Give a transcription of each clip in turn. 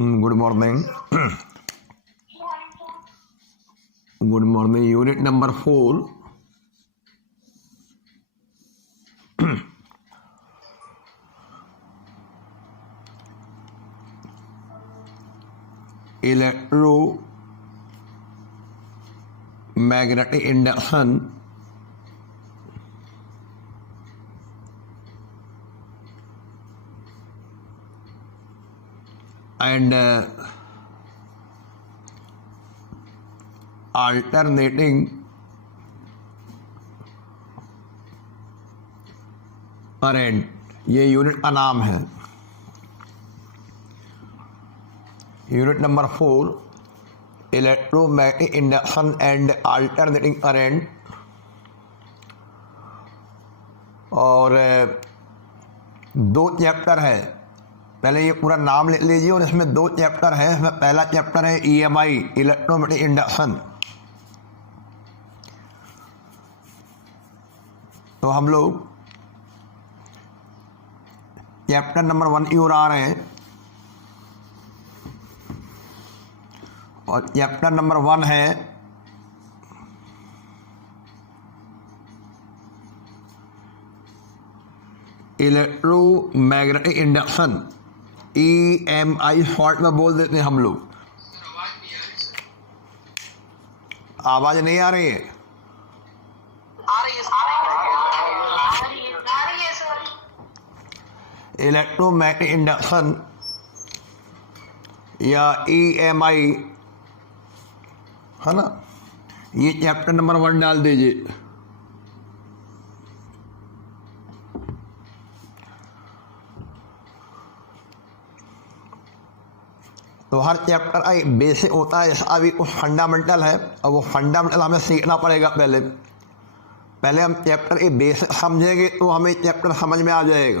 Good morning. Good morning. Unit number 4. Electromagnetic induction and alternating current, ये unit का नाम है। Unit number 4 electromagnetic induction and alternating current. और 2 chapter है। पहले ये पूरा नाम लिख लीजिए और इसमें 2 चैप्टर है। इसमें पहला चैप्टर है EMI इलेक्ट्रोमैग्नेटिक इंडक्शन। तो हम लोग चैप्टर नंबर 1 की ओर आ रहे हैं और चैप्टर नंबर 1 है इलेक्ट्रोमैग्नेटिक इंडक्शन, EMI शॉर्ट में बोल देते हैं हम लोग। आवाज नहीं आ रही है? इलेक्ट्रोमैग्नेटिक इंडक्शन या EMI है ना, ये चैप्टर नंबर 1 डाल दीजिए। तो हर चैप्टर का एक बेसिक होता है, इसका भी कुछ फंडामेंटल है और वो फंडामेंटल हमें सीखना पड़ेगा। पहले हम चैप्टर के बेसिक समझेंगे तो हमें चैप्टर समझ में आ जाएगा।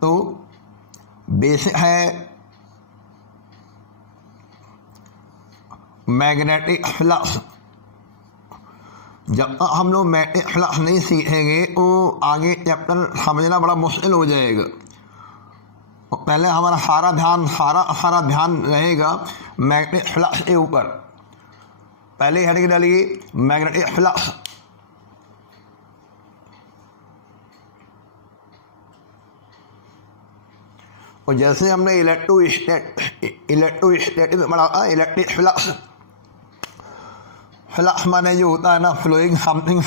तो बेसिक है मैग्नेटिक फ्लक्स। जब तक हम लोग मैग्नेटिक फ्लक्स नहीं सीखेंगे तो आगे चैप्टर समझना बड़ा मुश्किल हो जाएगा। तो पहले हमारा सारा ध्यान रहेगा मैग्नेटिक फ्लक्स के ऊपर। पहले हेडिंग डालिए मैग्नेटिक फ्लक्स। और जैसे हमने इलेक्ट्रोस्टैटिक में पढ़ा था, इलेक्ट्रिक फ्लक्स। फ्लक्स माने जो होता है ना, फ्लोइंग समथिंग,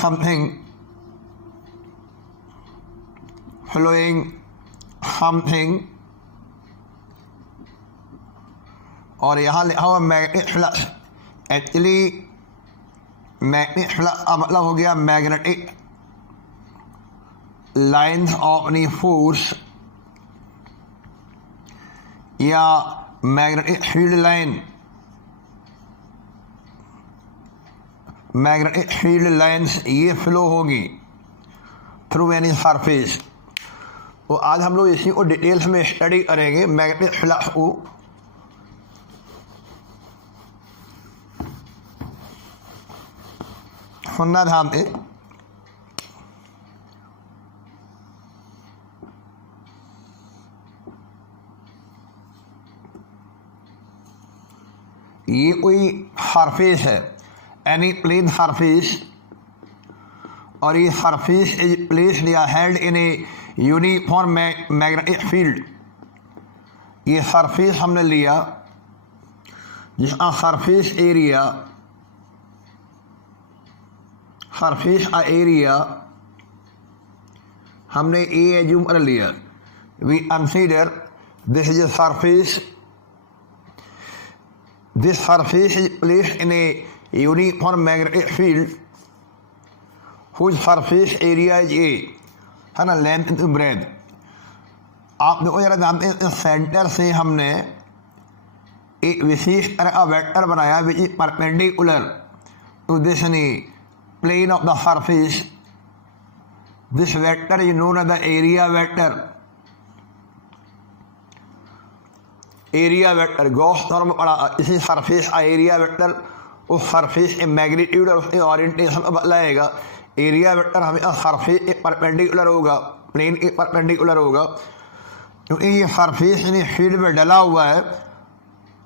और यहाँ लिखा हुआ magnetic flux. Actually magnetic flux का मतलब हो गया magnetic lines of any force या magnetic field line. Magnetic field lines ये फ्लो होगी थ्रू एनी सरफेस। तो आज हम लोग इसी को डिटेल्स में स्टडी करेंगे, मैग्नेटिक फ्लक्स को। सुनना ध्यान से। ये कोई सरफेस है, एनी प्लेन सरफेस, और ये सरफेस इज प्लेस्ड या held in a uniform magnetic field. ये सरफेस हमने लिया जिसका सरफेस एरिया हमने ए एज्यूम कर लिया। We consider this is a surface. This surface is placed in a uniform magnetic field whose surface area is A, है ना, लेंथ इनटू ब्रेथ। आप देखो जरा जानते हैं, सेंटर से हमने एक विशेष तरह का वेक्टर बनाया which is perpendicular to this plane of the surface. This vector is known as the area vector. Area vector Gauss theorem पढ़ा, इसी सरफेस का एरिया वेक्टर उस सरफेस के मैग्नीट्यूड और उसके ओरिएंटेशन को बदलाएगा। एरिया वेक्टर हमेशा सरफेस के परपेंडिकुलर होगा, प्लेन के परपेंडिकुलर होगा, क्योंकि ये सरफेस यानी फील्ड में डला हुआ है।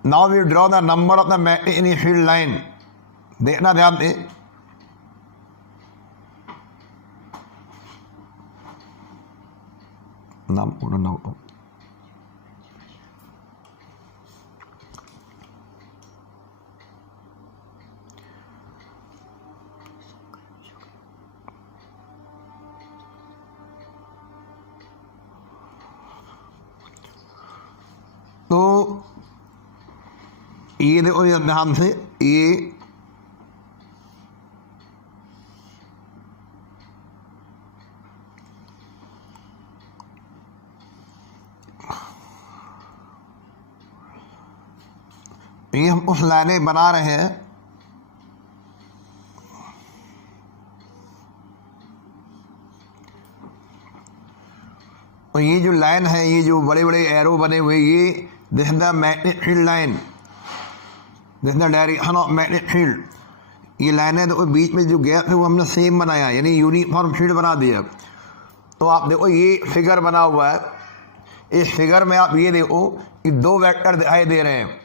Now we draw the number of the magnetic यानी फील्ड लाइन। देखना ध्यान दें, नाम पूरा नाम तो ये देखो ये ध्यान से, ये हम उस लाइनें बना रहे हैं। और ये जो लाइन है, ये जो बड़े बड़े एरो बने हुए, ये this the magnetic field line, this the direction of magnetic field. ये लाइन है, तो बीच में जो गैप है वो हमने सेम बनाया, यानी यूनिफॉर्म फील्ड बना दिया। तो आप देखो ये फिगर बना हुआ है, इस फिगर में आप ये देखो कि दो वेक्टर दिखाई दे रहे हैं।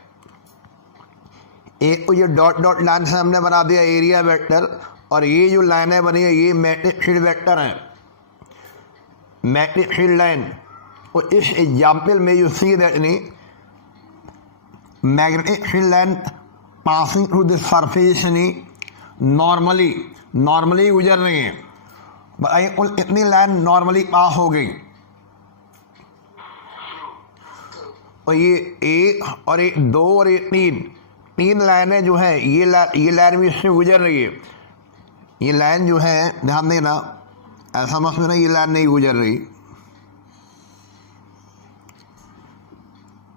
एक तो ये डॉट डॉट लाइन से हमने बना दिया एरिया वेक्टर, और ये जो लाइनें बनी है ये मैग्नेटिक फील्ड वेक्टर हैं, मैग्नेटिक फील्ड लाइन। और इस एग्जाम्पल में you see that magnetic field line passing through the surface normally गुजर रही है। बताइए कुल कितनी लाइन नॉर्मली पास हो गई? और ये एक और एक दो और एक तीन लाइनें जो है, ये लाइन भी इससे गुजर रही है। ये लाइन जो है, ध्यान देना, ऐसा मत समझना ये लाइन नहीं गुजर रही।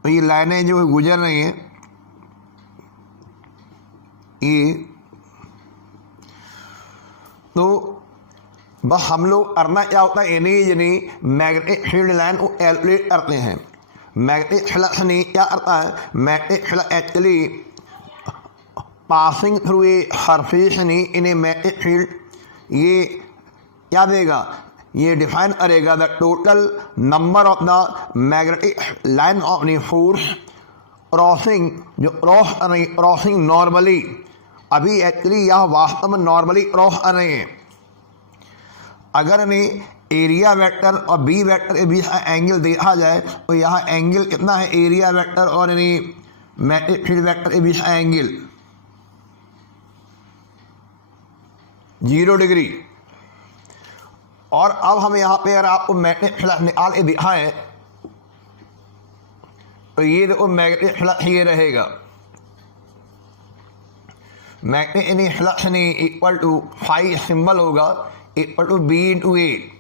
तो ये लाइनें जो गुजर रही हैं, ये तो बस हम लोग करना क्या होता है, यानी मैग्नेटिक फील्ड लाइन को कैलकुलेट करते हैं। मैग्नेटिक फ्लक्स नहीं क्या करता है, magnetic flux actually passing through a surface in a magnetic field, ये क्या देगा, ये डिफाइन करेगा the total number of the magnetic line of the force crossing, जो क्रॉसिंग नॉर्मली, अभी एक्चुअली यह वास्तव में नॉर्मली क्रॉस कर रहे हैं। अगर नहीं एरिया वेक्टर और बी वेक्टर के बीच एंगल देखा जाए तो यहाँ एंगल कितना है, एरिया वेक्टर और यानी मैग्नेटिक फील्ड वेक्टर के बीच एंगल 0 डिग्री। और अब हम यहाँ पे अगर आपको मैग्नेटिक फ्लक्स निकाल के दिखाएं तो ये देखो मैग्नेटिक फ्लक्स ये रहेगा, मैग्नेटिक फ्लक्स नहीं इक्वल टू फाई सिंबल होगा equal to B into A,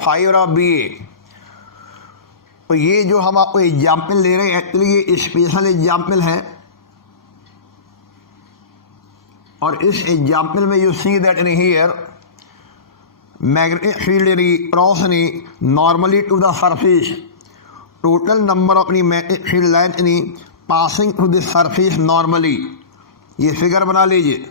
phi और बी ए। तो ये जो हम आपको एग्जाम्पल ले रहे हैं एक्चुअली ये स्पेशल एग्जाम्पल है, और इस एग्जाम्पल में you see that in here magnetic field cross normally to the surface, total number of magnetic field line passing to the surface normally. ये फिगर बना लीजिए।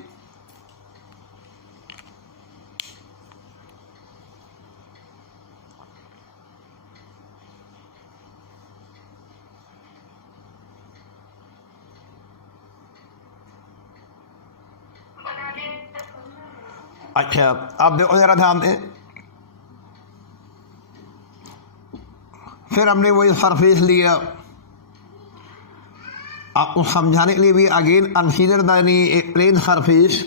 अच्छा आप देखो जरा ध्यान दें, फिर हमने वही सरफेस लिया। आपको समझाने के लिए भी again consider the a plane surface,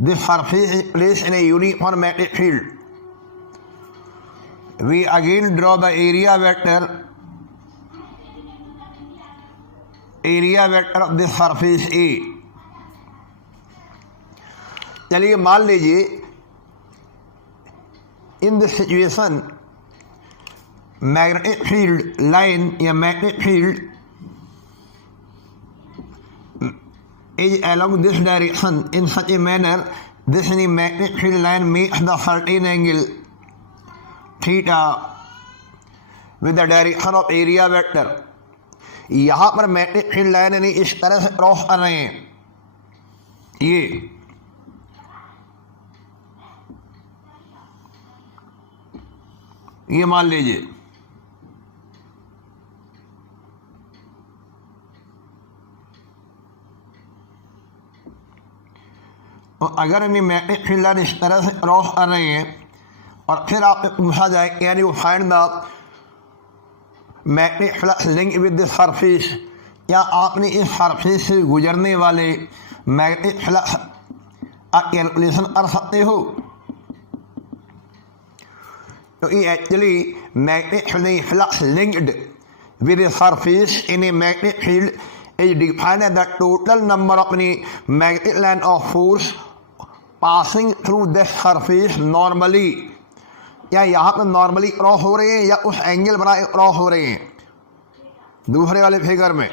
this surface is placed in a uniform magnetic field. We again draw the area vector of this surface A. चलिए मान लीजिए in this situation magnetic field line या magnetic field is along this direction in such a manner this magnetic field line makes the certain angle theta with the direction of area vector। यहाँ पर magnetic field line यानी इस तरह से cross कर रहे हैं। ये ये मान लीजिए। तो अगर इन्हें मैग्नेटिक फील्ड लाइन इस तरह से क्रॉस कर रही है और फिर आपसे पूछा जाए can you find the magnetic flux link with the surface, क्या आपने इस सरफेस से गुजरने वाले मैग्नेटिक फ्लक्स का कैलकुलेशन कर सकते हो? तो ये actually magnetic flux linked with a surface in a magnetic field is defined as the total number of any magnetic line of force passing through the surface normally, या यहाँ पर normally cross हो रहे हैं या उस एंगल बनाए cross हो रहे हैं दूसरे वाले फिगर में।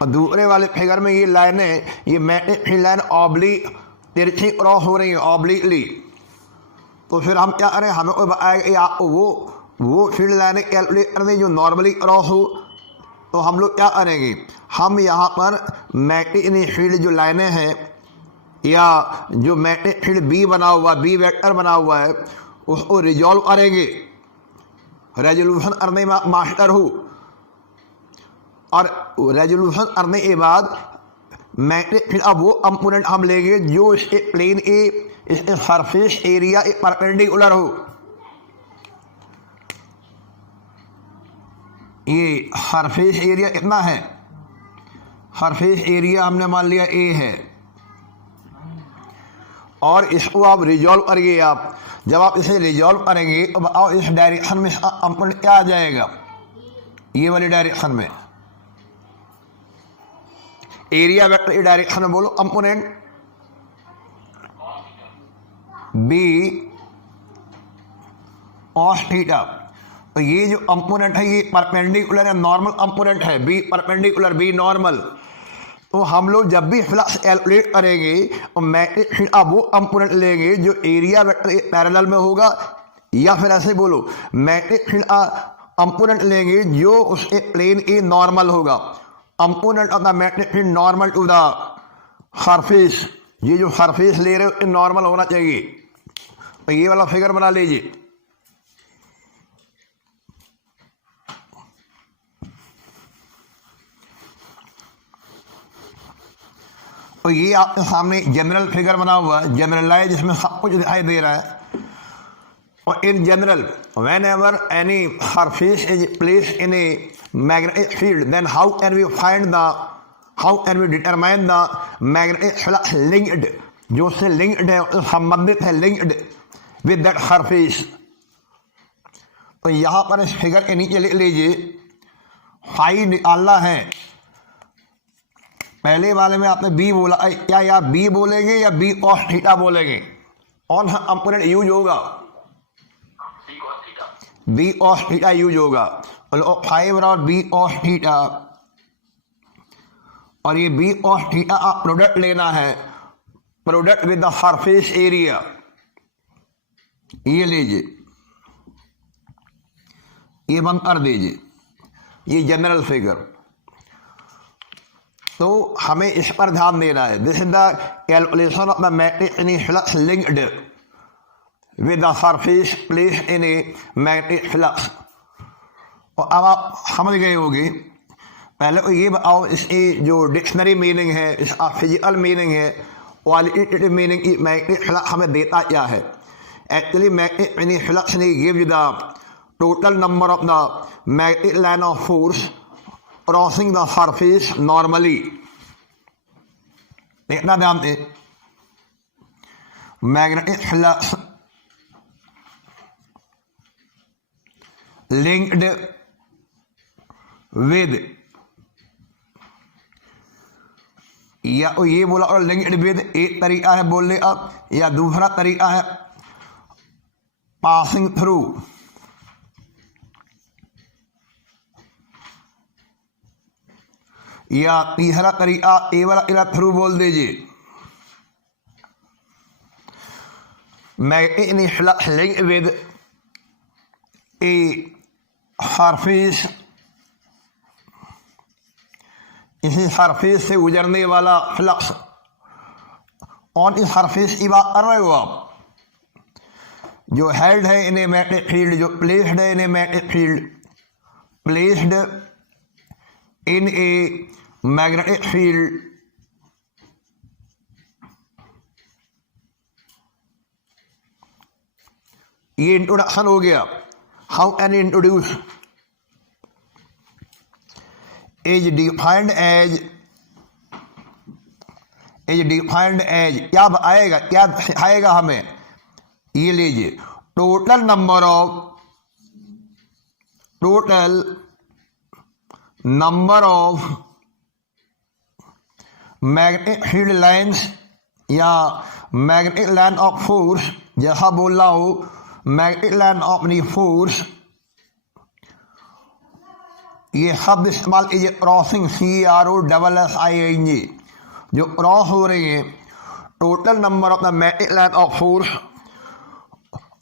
और दूसरे वाले फिगर में ये लाइनें, ये मैग्नेटिक फील्ड लाइन ऑब्लिक तिरछी क्रॉस हो रही हैं ऑब्लिकली। तो फिर हम क्या करें, हमें को बताएगा आपको वो फील्ड लाइनें कैलकुलेट करनी जो नॉर्मली क्रॉस हो। तो हम लोग क्या करेंगे, हम यहाँ पर मैग्नेटिक फील्ड जो लाइनें हैं या जो मैग्नेटिक फील्ड बी बना हुआ, बी वेक्टर बना हुआ है, उसको रिजॉल्व करेंगे। रेजोल्यूशन करने में मास्टर हो और रेजोल्यूशन करने के बाद मैग्नेटिक फील्ड अब वो कंपोनेंट हम लेंगे जो इसके प्लेन ए, इसके सरफेस एरिया एक परपेंडिकुलर हो। ये सरफेस एरिया कितना है, सरफेस एरिया हमने मान लिया ए है और इसको आप रिजॉल्व करिए। आप जब आप इसे रिजॉल्व करेंगे तो बताओ इस डायरेक्शन में इसका कंपोनेंट क्या आ जाएगा, ये वाली डायरेक्शन में एरिया वेक्टर की डायरेक्शन में बोलो कंपोनेंट बी cos थीटा। तो ये जो कंपोनेंट है ये परपेंडिकुलर है, नॉर्मल कंपोनेंट है, बी परपेंडिकुलर बी नॉर्मल। तो हम लोग जब भी फ्लक्स कैलकुलेट करेंगे तो मैग्नेटिक फील्ड अब वो कंपोनेंट लेंगे जो एरिया वेक्टर पैरेलल में होगा, या फिर ऐसे बोलो मैग्नेटिक फील्ड कंपोनेंट लेंगे जो उसके प्लेन ए नॉर्मल होगा। Component of the magnetic field normal to the surface, ये जो सरफेस ले रहे हो नॉर्मल होना चाहिए। तो ये वाला फिगर बना लीजिए। तो ये आपके सामने जनरल फिगर बना हुआ है, जनरलाइज, जिसमें सब कुछ दिखाई दे रहा है। और in general when any surface is place in a magnetic field then how can we determine the magnetic flux linked, जो उससे लिंक्ड है, संबंधित है, लिंक्ड विद दैट सरफेस। तो यहाँ पर इस फिगर के नीचे लिख लीजिए फाई निकालना है। पहले वाले में आपने बी बोला, क्या या बी बोलेंगे या बी cos थीटा बोलेंगे, कौन सा कंपोनेंट यूज होगा, बी cos थीटा यूज होगा। और 5 और बी cos थीटा, और ये बी cos थीटा आप प्रोडक्ट लेना है, product with the surface area, ये लीजिए, ये बंद कर दीजिए, ये जनरल फिगर। तो हमें इस पर ध्यान देना है। This is the calculation of the magnetic flux linked with the surface place in a magnetic flux. और अब आप समझ गए होंगे। पहले तो ये बताओ इसकी जो डिक्शनरी मीनिंग है, इसका फिजिकल मीनिंग है, क्वालिटेटिव मीनिंग की मैग्नेटिक फ्लक्स हमें देता क्या है। एक्चुअली मैग्नेटिक फ्लक्स ने give the total number of the magnetic line of force crossing the surface normally. देखना ध्यान से, मैग्नेटिक फ्लक्स लिंक्ड विद, या तो ये बोला और लिंक्ड विद एक तरीका है बोलने का, या दूसरा तरीका है पासिंग थ्रू। या तीसरा तरीका ए वाला थ्रू बोल दीजिए। Magnetic flux linked with a surface, इसी सरफेस से गुजरने वाला फ्लक्स। और इस सरफेस की बात कर रहे हो आप, जो हेल्ड है इन ए मैग्नेटिक फील्ड, जो प्लेस्ड है in a magnetic field, placed in a magnetic field, ये इंट्रोडक्शन हो गया। How can introduce is defined as, क्या आएगा, क्या सिखाएगा हमें, ये लीजिए, total number of magnetic field lines या मैग्नेटिक लाइन ऑफ फोर्स, जैसा बोल रहा हो मैग्नेटिक लाइन ऑफ नी फोर्स, ये शब्द इस्तेमाल कीजिए क्रॉसिंग, CROSSING, जो क्रॉस हो रही है total number of the magnetic line of force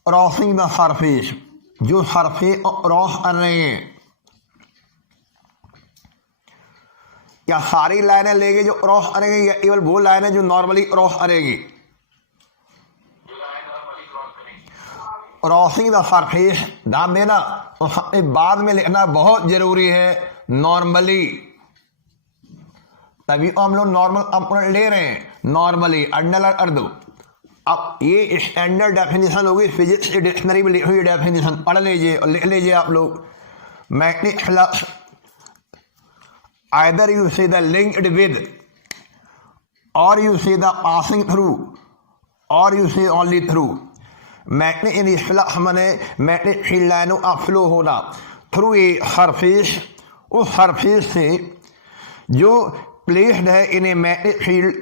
crossing the surface, जो सरफेस क्रॉस कर रहे हैं। क्या सारी लाइनें लेंगे जो क्रॉस करेंगे या केवल वो लाइनें जो नॉर्मली क्रॉस करेंगी? क्रॉसिंग द सरफेस, ध्यान देना, तो सबसे बाद में लिखना बहुत जरूरी है नॉर्मली, तभी तो हम लोग नॉर्मल कंपोनेंट ले रहे हैं, नॉर्मली अंडरलाइन कर दो। अब ये स्टैंडर्ड डेफिनेशन होगी, फिजिक्स की डिक्शनरी में लिखी हुई डेफिनेशन पढ़ लीजिए और लिख लीजिए आप लोग। Magnetic flux either you say the linked with और you say the passing through और you say only through. Magnetic in flux माने मैग्नेटिक फील्ड लाइनों का फ्लो होना थ्रू ए सरफेस, उस सरफेस से जो प्लेस्ड है in a magnetic field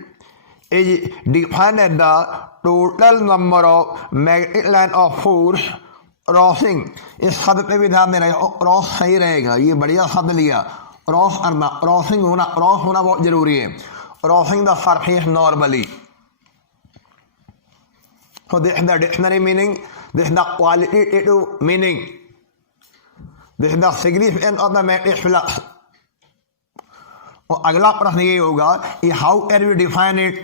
is defined at the total number of magnetic line of force crossing. इस शब्द पे भी ध्यान देना है, क्रॉस सही रहेगा, ये बढ़िया शब्द लिया, क्रॉस करना, क्रॉसिंग होना, क्रॉस होना बहुत जरूरी है, crossing the surface normally. So this is the dictionary meaning, this is the qualitative meaning, this is the significance of the magnetic flux। और अगला प्रश्न ये होगा कि how can you define it,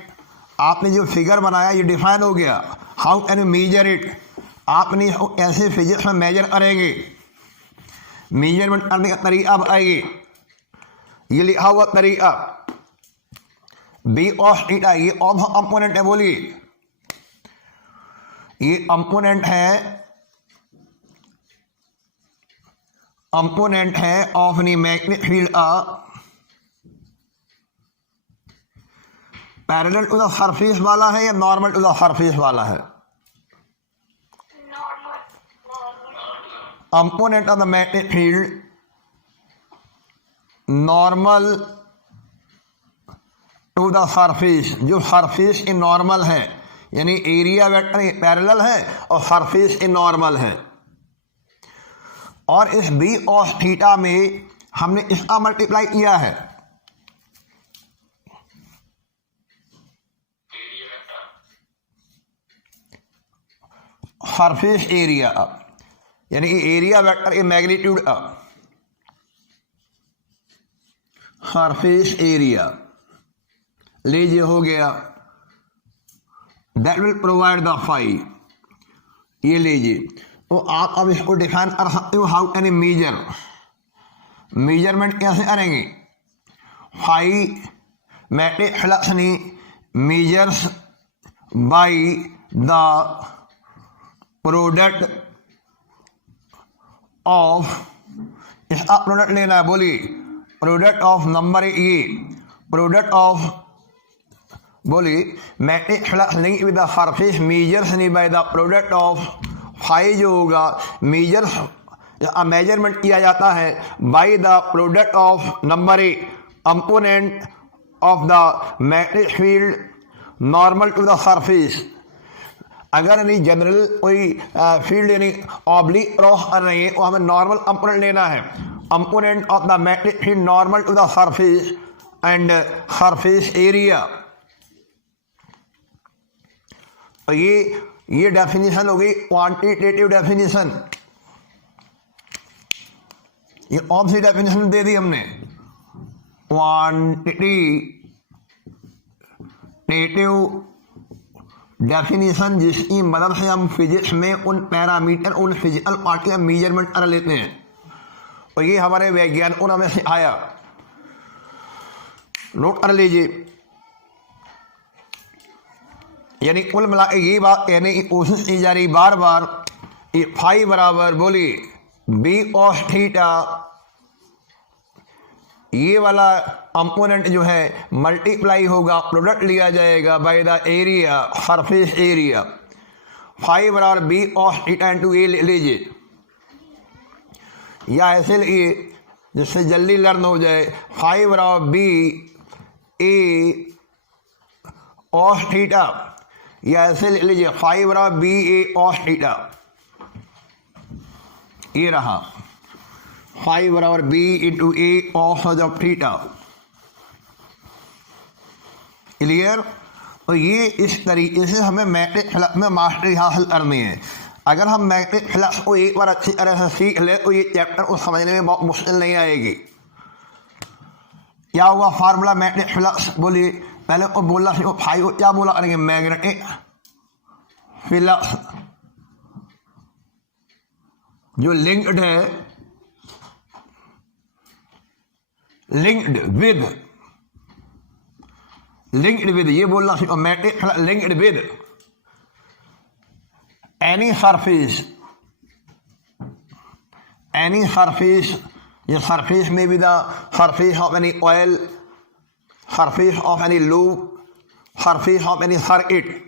आपने जो फिगर बनाया ये डिफाइन हो गया, how can you measure it, आपने कैसे फिजिक्स में मेजर करेंगे, मेजरमेंट करने का तरीका बताएंगे, ये लिखा हुआ तरीका बी ऑफ थीटा, ये ऑफ कंपोनेंट है, बोलिए ये कंपोनेंट है ऑफ नी magnetic field parallel to the surface वाला है या नॉर्मल टू द सरफेस वाला है? Component of the magnetic field normal to the surface, जो सरफेस in नॉर्मल है, यानी एरिया वेक्टर पैरेलल है और सरफेस in नॉर्मल है। और इस बी ऑफ थीटा में हमने इसका मल्टीप्लाई किया है, सरफेस एरिया, यानी area vector A magnitude surface area लीजिए, हो गया, that will provide the phi, ये लीजिए। तो आप अब इसको डिफाइन कर सकते हो, हाउ कैन मेजर, मेजरमेंट कैसे करेंगे, फाई मैग्नेटिक फ्लक्स नी measures by the product of, इसका प्रोडक्ट लेना है, बोलिए प्रोडक्ट ऑफ नंबर ये, प्रोडक्ट ऑफ, बोलिए magnetic flux link with the surface measures नहीं by the product of phi, जो होगा मेजर्स मेजरमेंट किया जाता है by the product of number a component of the magnetic field normal to the surface. अगर यानी general कोई फील्ड यानी ऑब्लिक क्रॉस कर रही है तो हमें नॉर्मल कंपोनेंट लेना है, component of the magnetic field normal to the surface and surface area. तो ये डेफिनेशन हो गई क्वांटिटेटिव डेफिनेशन। ये कौन सी डेफिनेशन दे दी हमने, क्वांटिटेटिव डेफिनेशन जिसकी मदद से हम फिजिक्स में उन पैरामीटर उन फिजिकल पार्ट का मेजरमेंट कर लेते हैं, और ये हमारे वैज्ञानिकों ने हमें सिखाया। नोट कर लीजिए, यानी कुल मिला के ये बात कहने की कोशिश की जा रही बार बार, ये फाई बराबर बोलिए बी ऑफ थीटा, ये वाला कंपोनेंट जो है मल्टीप्लाई होगा, प्रोडक्ट लिया जाएगा by the area, surface area. Phi बराबर B of theta into A ले लीजिए, या ऐसे लिए जिससे जल्दी लर्न हो जाए। फाई बराबर बी ए ऑफ थीटा, या ऐसे ले लीजिए फाई बराबर बी ए ऑफ थीटा, ये रहा फाई बराबर B into A of of theta. Clear? तो ये इस तरीके से हमें मैट्रिक्स फ्लक्स में मास्टरी हासिल करनी है। अगर हम मैट्रिक्स फ्लक्स को एक बार अच्छी तरह से सीख ले तो ये चैप्टर को समझने में बहुत मुश्किल नहीं आएगी। क्या हुआ फार्मूला मैट्रिक्स फ्लक्स? बोलिए, पहले को बोला सीखो फाई को क्या बोला करेंगे, मैग्नेटिक फ्लक्स जो लिंक्ड है, लिंक्ड विद ये बोलना सीखो, matrix flux linked with any surface, ये सरफेस में भी the surface of any coil, surface of any loop, surface of any circuit.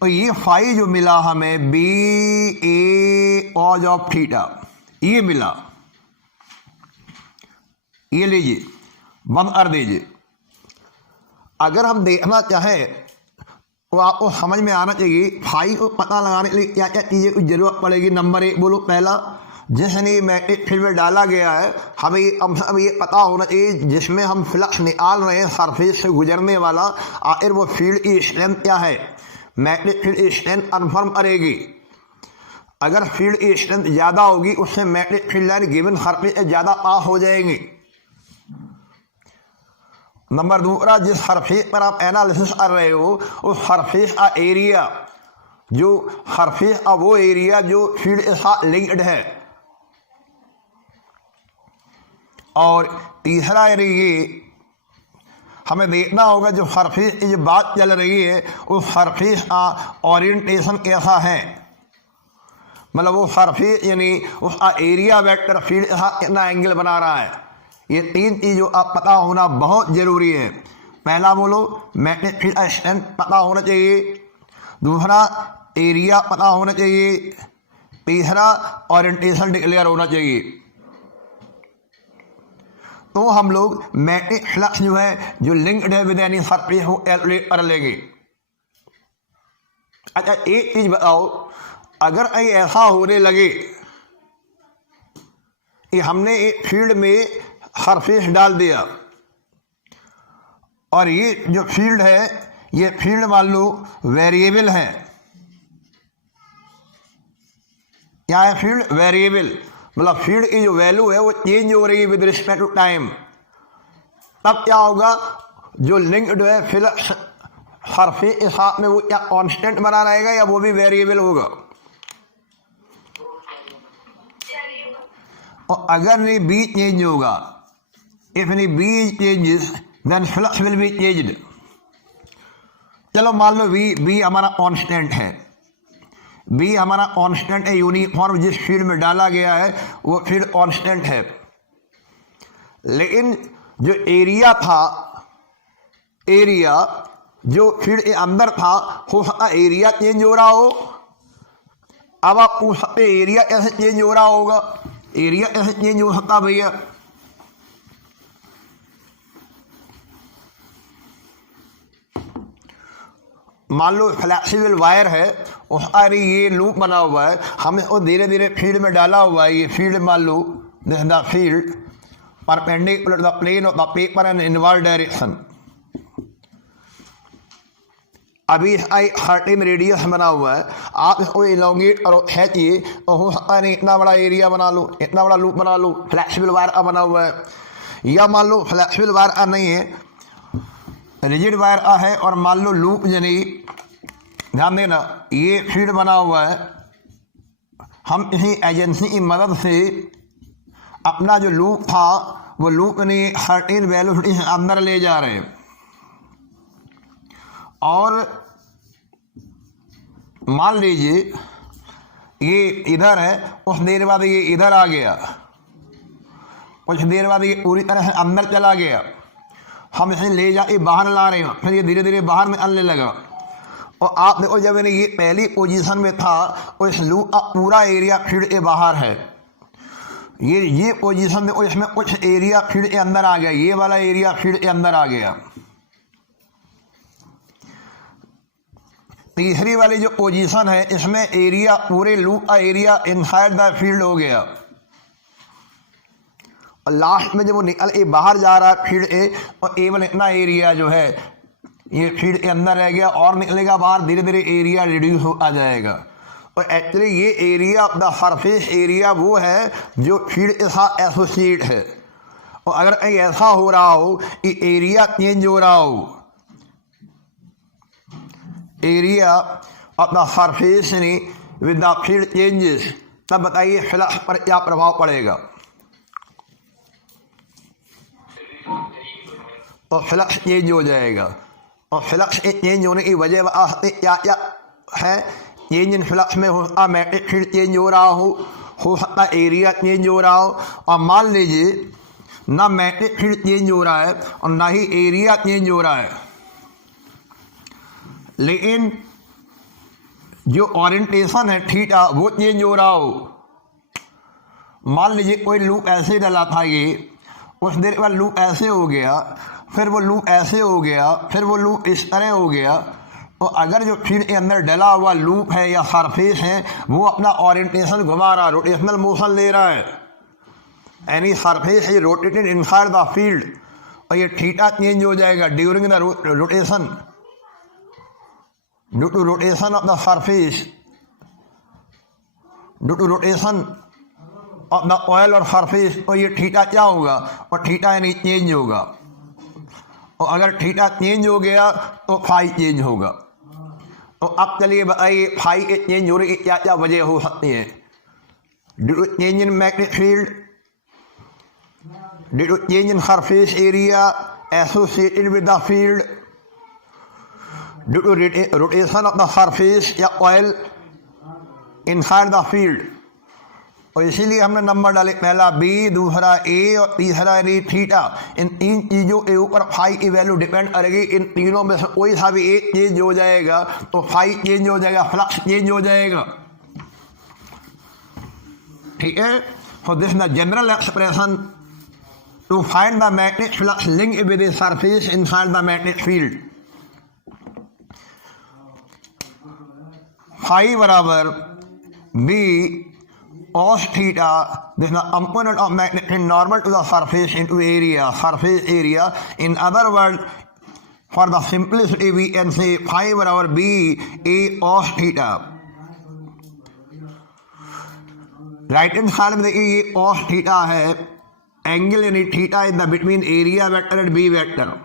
तो ये फाई जो मिला हमें B A cos of theta, ये मिला, ये लीजिए बंद कर दीजिए। अगर हम देखना चाहें तो आपको समझ में आना चाहिए फाई को पता लगाने के लिए क्या क्या चीज़ें की जरूरत पड़ेगी। नंबर एक बोलो, पहला जिसने मैट्रिक्स फील्ड में डाला गया है हमें ये पता होना चाहिए जिसमें हम फ्लक्स निकाल रहे हैं सरफेस से गुजरने वाला, आखिर वो फील्ड की स्ट्रेंथ क्या है। मैग्नेटिक फील्ड स्ट्रेंथ कन्फर्म करेगी। अगर फील्ड की स्ट्रेंथ ज़्यादा होगी उससे magnetic field line given surface से ज़्यादा पास हो जाएंगी। नंबर दूसरा, जिस सरफेस पर आप एनालिसिस कर रहे हो उस सरफेस का एरिया, जो सरफेस का वो एरिया जो फील्ड के साथ लिंक्ड है। और तीसरा ये हमें देखना होगा जो सरफेस की जो बात चल रही है उस सरफेस का ओरिएंटेशन कैसा है, मतलब वो सरफेस यानी उसका एरिया वेक्टर फील्ड के साथ कितना एंगल बना रहा है। ये तीन चीज़ों का पता होना बहुत ज़रूरी है। पहला बोलो मैग्नेटिक फील्ड स्ट्रेंथ पता होना चाहिए, दूसरा एरिया पता होना चाहिए, तीसरा ओरिएंटेशन डिक्लेयर होना चाहिए। तो हम लोग मैग्नेटिक फ्लक्स जो है जो लिंक्ड है विद एनी सरफेस को कैलकुलेट कर लेंगे। अच्छा एक चीज़ बताओ, अगर कहीं ऐसा होने लगे कि हमने एक फील्ड में सरफेस डाल दिया और ये जो फील्ड है ये फील्ड मान लो वेरिएबल है, क्या है फील्ड वेरिएबल, मतलब फील्ड की जो वैल्यू है वो चेंज हो रही है विद रिस्पेक्ट टू टाइम। तब क्या होगा, जो लिंक्ड है फ्लक्स सरफेस के साथ में वो क्या कांस्टेंट बना रहेगा या वो भी वेरिएबल होगा। और अगर नहीं बी चेंज होगा, if any B changes then flux will be changed. चलो मान लो बी हमारा कांस्टेंट है, बी हमारा कांस्टेंट है, यूनिफॉर्म जिस फील्ड में डाला गया है वो फील्ड कांस्टेंट है। लेकिन जो एरिया था, एरिया जो फील्ड के अंदर था हो सकता एरिया चेंज हो रहा हो। अब आप पूछ सकते एरिया कैसे चेंज हो रहा होगा, एरिया कैसे चेंज हो सकता भैया। मान लो फ्लैक्सिबल वायर है उसका ये लूप बना हुआ है, हमने वो धीरे धीरे फील्ड में डाला हुआ है। ये फील्ड मान लो this the field perpendicular the plane of the paper and inward direction. अभी सर्टेन रेडियस बना हुआ है, आप इसको इलोंगेट करो खींचिए तो हो सकता नहीं इतना बड़ा एरिया बना लो, इतना बड़ा लूप बना लो। फ्लैक्सिबल वायर का बना हुआ है, या मान लो फ्लैक्सिबल वायर का नहीं है, रिजिड वायर आ है और मान लो लूप यानी ध्यान देना ये फील्ड बना हुआ है, हम इसी एजेंसी की मदद से अपना जो लूप था वो लूप यानी 13 वेलोसिटी से अंदर ले जा रहे हैं। और मान लीजिए ये इधर है, कुछ देर बाद ये इधर आ गया, कुछ देर बाद ये पूरी तरह से अंदर चला गया, हम इसे ले जाके बाहर ला रहे हैं, फिर ये धीरे धीरे बाहर निकलने लगा। और आप देखो जब ये पहली पोजीशन में था और इस लूप का पूरा एरिया फील्ड के बाहर है, ये पोजीशन में इसमें कुछ एरिया फील्ड के अंदर आ गया, ये वाला एरिया फील्ड के अंदर आ गया। तीसरी वाली जो पोजीशन है इसमें एरिया पूरे लूप का एरिया इनसाइड द फील्ड हो गया, और लास्ट में जब वो निकल के बाहर जा रहा है फील्ड ए, और एवन इतना एरिया जो है ये फील्ड के अंदर रह गया और निकलेगा बाहर, धीरे धीरे एरिया रिड्यूस हो आ जाएगा। और एक्चुअली ये एरिया द सरफेस एरिया वो है जो फील्ड के साथ एसोसिएट है। और अगर कहीं ऐसा हो रहा हो कि एरिया चेंज हो रहा हो, area of the surface with the field changes, तब बताइए फ्लक्स पर क्या प्रभाव पड़ेगा। और फ्लक्स चेंज हो जाएगा, और फ्लक्स चेंज होने की वजह क्या क्या है, चेंज इन फ्लक्स में हो सकता मैग्नेटिक फील्ड चेंज हो रहा हो सकता एरिया चेंज हो रहा हो। और मान लीजिए ना मैग्नेटिक फील्ड चेंज हो रहा है और ना ही एरिया चेंज हो रहा है, लेकिन जो ओरिएंटेशन है थीटा वो चेंज हो रहा हो। मान लीजिए कोई लूप ऐसे डला था, ये कुछ देर बाद लूप ऐसे हो गया, फिर वो लूप ऐसे हो गया, फिर वो लूप इस तरह हो गया। तो अगर जो फील्ड के अंदर डला हुआ लूप है या सरफेस है वो अपना ओरिएंटेशन घुमा रहा है, रोटेशनल मोशन ले रहा है, यानी surface is rotated inside the field, और ये थीटा चेंज हो जाएगा during the rotation due to rotation of the surface, due to rotation of the coil और सरफेस। तो ये थीटा क्या होगा, और थीटा यानी चेंज होगा, और अगर थीटा चेंज हो गया तो फाई चेंज होगा। तो अब चलिए बताइए फाई के चेंज होने की क्या क्या वजह हो सकती है। Due to change in magnetic field, due to change in surface area associated with the field, due to rotation of the surface या ऑयल इनसाइड द फील्ड। और इसीलिए हमने नंबर डाले, पहला बी, दूसरा ए और तीसरा यानी थीटा। इन तीन चीज़ों के ऊपर फाई की वैल्यू डिपेंड करेगी। इन तीनों में से कोई सा भी एक चेंज हो जाएगा तो फाई चेंज हो जाएगा, फ्लक्स चेंज हो जाएगा। ठीक है, so this the general expression to find the magnetic flux link with the surface inside the magnetic field. Phi बराबर B cos theta, this is the component of magnetic field normal to the surface into area, surface area. In other words, for the simplicity we can say phi बराबर b a cos theta। Right hand side में देखिए ये cos theta है, angle यानी theta in the between area vector and B vector.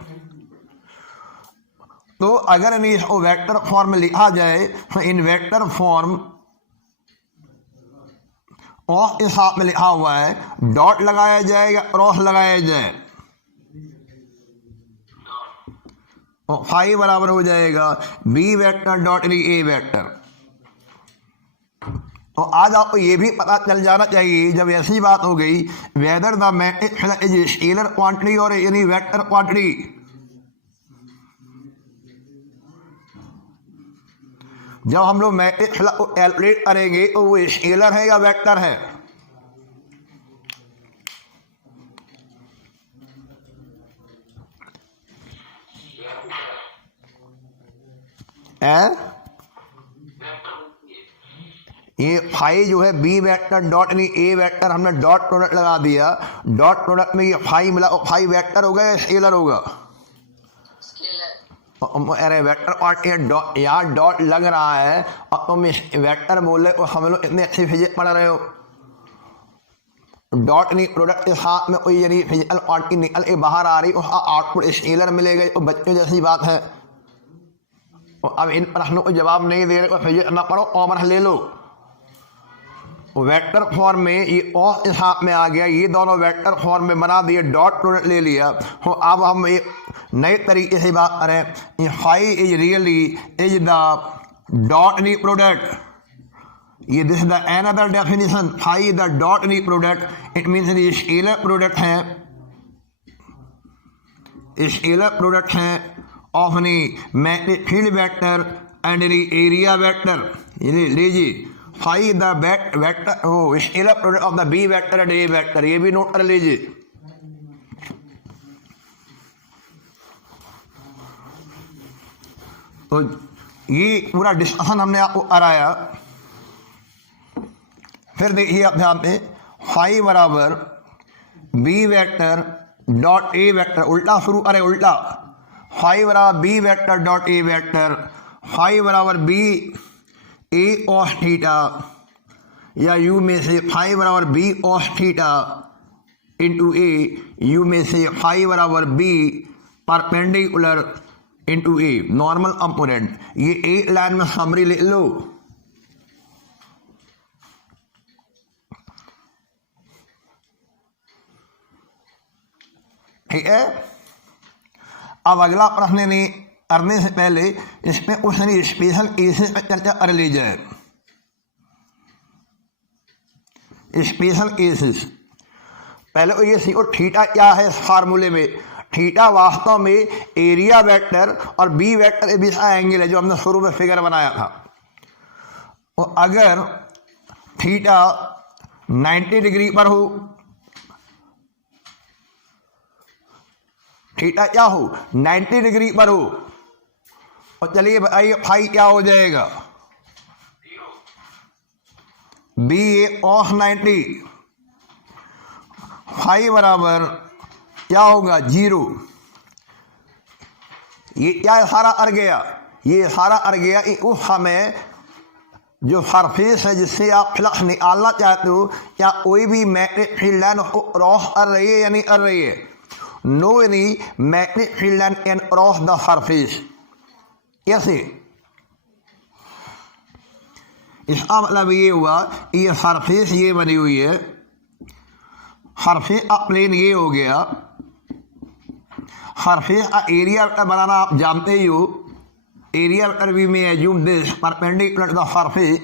तो अगर यानी इसको वेक्टर फॉर्म में लिखा जाए तो इन वेक्टर फॉर्म और इस हाथ में लिखा हुआ है डॉट लगाया जाए या क्रॉस लगाया जाए, और फाई बराबर हो जाएगा B vector dot A vector. तो आज आपको ये भी पता चल जाना चाहिए जब ऐसी बात हो गई whether the magnetic field is scalar quantity और यानी वेक्टर क्वांटिटी। जब हम लोग मैग्नेटिक फील्ड को कैलकुलेट करेंगे तो वो स्केलर है या वेक्टर है। ये फाई जो है बी वेक्टर डॉट यानी ए वेक्टर, हमने डॉट प्रोडक्ट लगा दिया, डॉट प्रोडक्ट में ये फाई मिला, फाई वेक्टर होगा या स्केलर होगा। अरे वेक्टर और यहाँ डॉट लग रहा है और तुम वेक्टर बोले और हम लोग इतने अच्छी फिजिक्स पढ़ रहे हो, डॉट यानी प्रोडक्ट के साथ में कोई यानी फिजिकल क्वांटिटी निकल के बाहर आ रही, उसका आउटपुट स्केलर मिलेगा। तो बच्चों जैसी बात है। और अब इन प्रश्नों को जवाब नहीं दे रहे तो फिजिक्स ना पढ़ो, कॉमर्स ले लो। वेक्टर फॉर्म में ये और के साथ में आ गया, ये दोनों वेक्टर फॉर्म में बना दिए, डॉट प्रोडक्ट ले लिया। तो अब हम एक नए तरीके से बात करें, phi is really is the dot नी प्रोडक्ट। ये this the another definition, phi the dot नी प्रोडक्ट। इट मीन्स ये स्केलर प्रोडक्ट है, स्केलर प्रोडक्ट है ऑफ नी मैग्नेटिक फील्ड वेक्टर एंड नी एरिया वेक्टर। ये लीजिए, phi the vector scalar product of the B vector and A vector, ये भी नोट कर लीजिए। तो ये पूरा डिस्कशन हमने आपको कराया। फिर देखिए आप ध्यान पे, फाई बराबर B vector dot A vector, उल्टा शुरू करें, उल्टा। फाई बराबर B vector dot A vector, phi बराबर बी ए ऑफ थीटा, या यू में से फाई बराबर B of theta into A, यू में से फाई बराबर B perpendicular into A, normal component. ये एक लाइन में समरी ले लो। ठीक है। अब अगला प्रश्न ने करने से पहले इसमें कुछ स्पेशल केसेस पर चर्चा कर ली जाए। स्पेशल केसेस, पहले तो ये सीखो थीटा क्या है। इस फार्मूले में थीटा वास्तव में एरिया वेक्टर और बी वेक्टर के बीच का एंगल है, जो हमने शुरू में फिगर बनाया था। और अगर थीटा 90 डिग्री पर हो, थीटा क्या हो 90 डिग्री पर हो, और चलिए बताइए फाई क्या हो जाएगा, बी ए ऑफ 90, फाई बराबर क्या होगा 0। ये क्या इशारा कर गया, ये इशारा कर गया कि उस समय जो सरफेस है जिससे आप फ्लक्स निकालना चाहते हो, क्या कोई भी मैग्नेटिक फील्ड लाइन उसको क्रॉस कर रही है या नहीं कर रही है। No any magnetic field line can cross the surface. कैसे, इसका मतलब ये हुआ कि ये सरफेस ये बनी हुई है, सरफेस का प्लेन ये हो गया, सरफेस का एरिया वेक्टर बनाना आप जानते ही हो। एरिया वेक्टर भी में assume this perpendicular to the surface,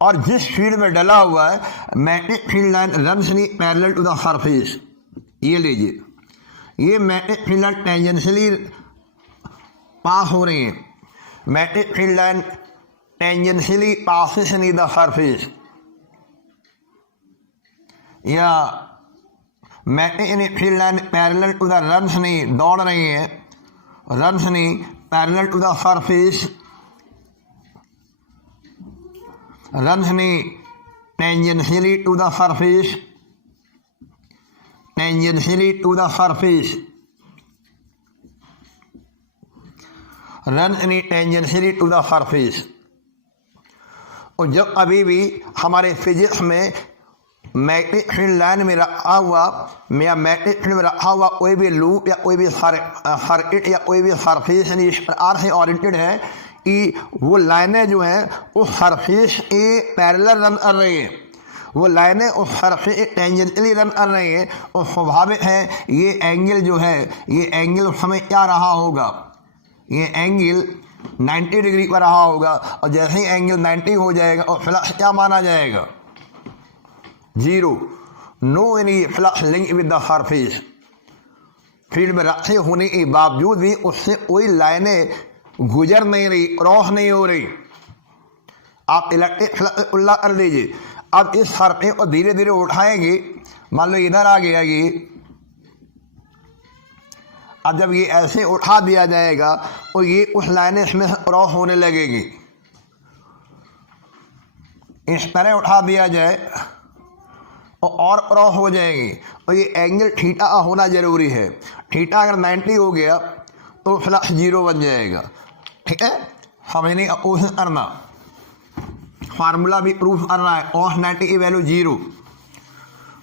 और जिस फील्ड में डला हुआ है magnetic field line runs parallel to the surface. ये लीजिए, ये magnetic field line tangentially pass हो रही है, magnetic field line tangentially passes in the surface, या magnetic field line parallel to the runs नहीं दौड़ रही है, रन्स नहीं parallel to the surface, runs नहीं tangentially to the surface, tangentially to the surface, run नहीं टेंजेंशियली टू द सरफेस। और जब अभी भी हमारे फिजिक्स में मैग्नेटिक फील्ड लाइन में रखा हुआ या मैग्नेटिक फील्ड में रखा हुआ कोई भी लूप या कोई भी सर्किट या कोई भी सरफेस इस प्रकार से ओरिएंटेड है कि वो लाइनें जो हैं उस सरफेस के पैरेलल रन कर रही हैं, वो लाइनें उस सरफेस टेंजेंशियली रन कर रही हैं, और स्वाभाविक है ये एंगल जो है, ये एंगल उस समय क्या रहा होगा, ये एंगल 90 डिग्री पर रहा होगा। और जैसे ही एंगल 90 हो जाएगा और फ्लक्स क्या माना जाएगा 0। No any flux link with the surface, field में रखे होने के बावजूद भी उससे कोई लाइनें गुजर नहीं रही, क्रॉस नहीं हो रही। आप इलेक्ट्रिक फ्लक्स उल्ला कर लीजिए। अब इस सरफेस को धीरे धीरे उठाएंगे, मान लो इधर आ गया ये, अब जब ये ऐसे उठा दिया जाएगा तो ये उस लाइनें इसमें क्रॉस होने लगेगी। इस तरह उठा दिया जाए और क्रॉस हो जाएंगी, और ये एंगल थीटा होना जरूरी है। थीटा अगर 90 हो गया तो फ्लक्स 0 बन जाएगा। ठीक है, समझने का कोशिश करना, फार्मूला भी प्रूफ करना है। cos 90 की वैल्यू 0,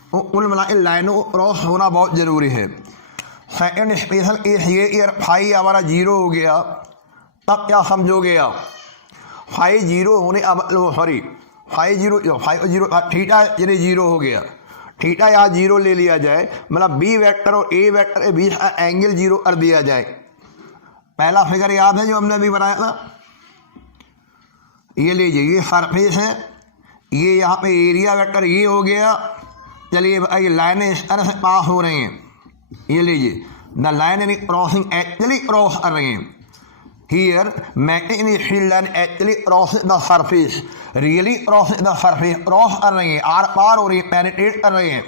कुल मिला के लाइनों क्रॉस होना बहुत ज़रूरी है। सेकंड स्पेशल केस ये कि फाई हमारा जीरो हो गया तब क्या समझोगे आप? फाई जीरो होने मतलब सॉरी फाइव जीरो थीटा यानी जीरो हो गया, थीटा यहाँ जीरो ले लिया जाए, मतलब बी वेक्टर और ए वेक्टर के बीच एंगल जीरो कर दिया जाए। पहला फिगर याद है जो हमने अभी बनाया था? ये लीजिए, ये सरफेस है, ये यहाँ पे एरिया वेक्टर ये हो गया। चलिए ये लाइनें इस तरह से पास हो रही हैं, ये लीजिए the line in crossing actually cross कर रही हैं। Here magnetic field line actually cross the surface, really cross the surface, cross कर रही है, आर पार हो रही है, पेनिट्रेट कर रही है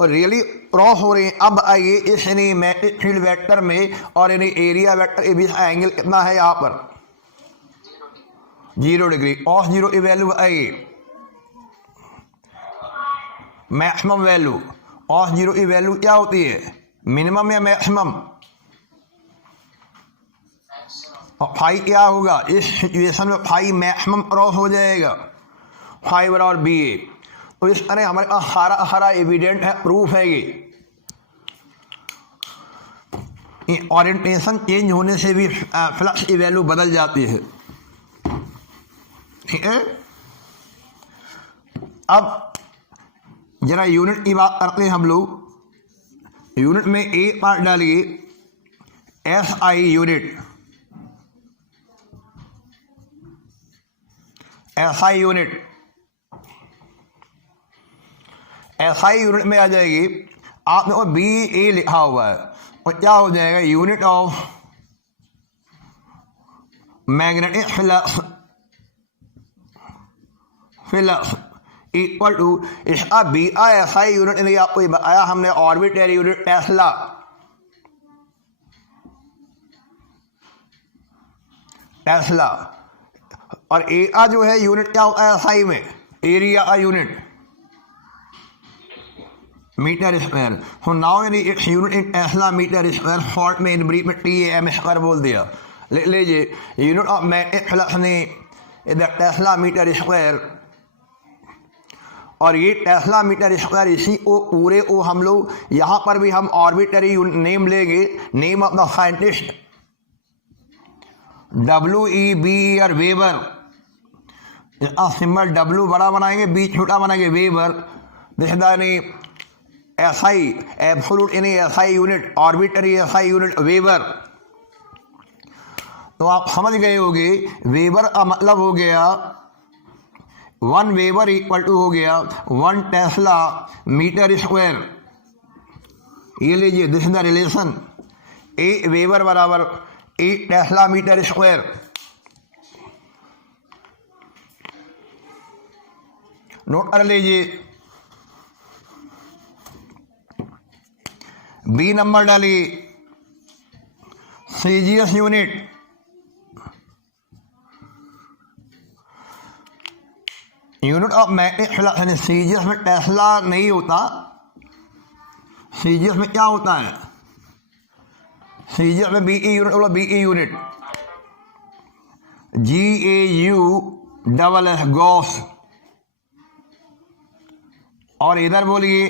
और रियली क्रॉस हो रही है। अब आइए इस यानी मैग्नेटिक फील्ड वेक्टर में और यानी एरिया वेक्टर के बीच एंगल कितना है? यहाँ पर 0 डिग्री। कॉस जीरो की वैल्यू आइए मैक्सिमम वैल्यू, कॉस जीरो की वैल्यू क्या होती है? मिनिमम या मैक्सिमम? और फाई क्या होगा इस सिचुएशन में? फाई मैक्सिमम क्रॉस हो जाएगा, फाई बराबर बी ए। तो इस तरह हमारे पास सारा एविडेंट है, प्रूफ है। ये ओरिएंटेशन चेंज होने से भी फ्लक्स की वैल्यू बदल जाती है, ठीक है। अब जरा यूनिट की बात करते हैं हम लोग। यूनिट में ए पार्ट डालिए, S I unit, SI unit, SI unit में आ जाएगी। आपने को बी ए लिखा हुआ है और क्या हो जाएगा? Unit of magnetic flux equal to, इसका B I S I unit नहीं आपको बताया हमने, ऑर्बिटरी यूनिट टेस्ला। टेस्ला और ए का जो है यूनिट क्या होता है एसआई में? एरिया का unit metre square. So now यानी it's unit in tesla metre square, short में इन ब्रीफ में टी एम स्क्वायर बोल दिया। लिख लीजिए यूनिट ऑफ मैग्नेटिक फ्लक्स ने इधर टेस्ला मीटर स्क्वायर, और ये टेस्ला मीटर स्क्वायर इसी को पूरे को हम लोग यहाँ पर भी हम ऑर्बिटरी नेम लेंगे, name of the scientist WEB और वेबर। इसका सिंबल W बड़ा बनाएंगे, B छोटा बनाएंगे, weber. This is SI absolute यानी SI unit, arbitrary SI unit weber. तो आप समझ गए होंगे वेबर का मतलब हो गया 1 वेबर इक्वल टू हो गया 1 टेस्ला मीटर स्क्वायर। ये लीजिए this is the relation, a weber बराबर 8 टेस्ला मीटर स्क्वायर। नोट कर लीजिए, बी नंबर डालिए, CGS unit, unit of magnetic flux. CGS में टेस्ला नहीं होता, सीजीएस में क्या होता है? सीजीएस में बीई यूनिट, बोलो बीई यूनिट, GAU गॉस। और इधर बोलिए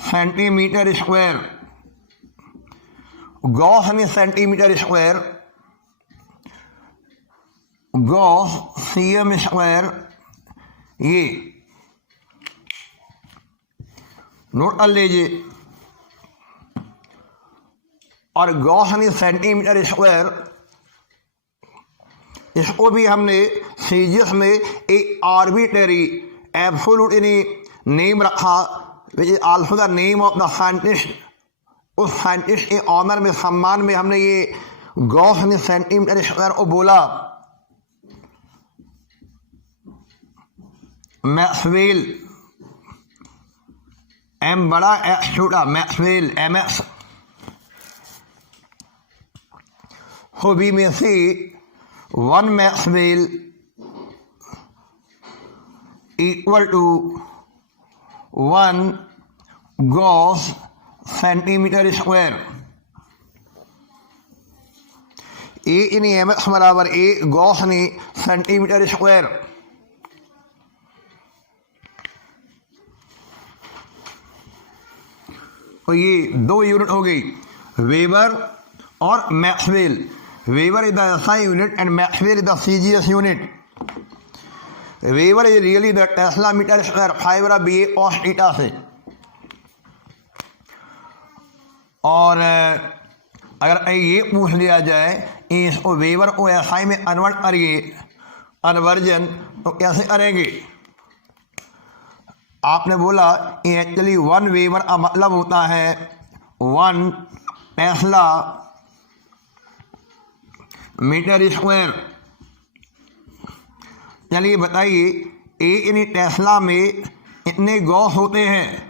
सेंटीमीटर स्क्वायर, गॉस में centimetre square, gauss CM square. ये नोट कर लीजिए। और गॉस यानी सेंटीमीटर स्क्वायर, इसको भी हमने सीजीएस में एक आर्बिटरी एब्सोल्यूट यानी नेम रखा, which is also the name of the scientist. उस साइंटिस्ट के ऑनर में, सम्मान में हमने ये गॉस यानी सेंटीमीटर स्क्वायर को बोला। मैक्सवेल, एम बड़ा एक्स छोटा, मैक्सवेल MS। हो बी में से 1 maxwell equal to 1 gauss centimetre square. ए यानी MS बराबर ए गॉस यानी सेंटीमीटर स्क्वायर। तो ये दो यूनिट हो गई, वेबर और maxwell. Weber is the SI unit and maxwell is the CGS unit. Weber is really the tesla metre square 5 BA cos theta से। और अगर ये पूछ लिया जाए इसको वेबर को SI में कन्वर्ट करिए कन्वर्जन, तो कैसे करेंगे? आपने बोला एक्चुअली 1 वेबर का मतलब होता है 1 टेस्ला मीटर स्क्वायर। चलिए बताइए, एक टेस्ला में कितने गॉस होते हैं?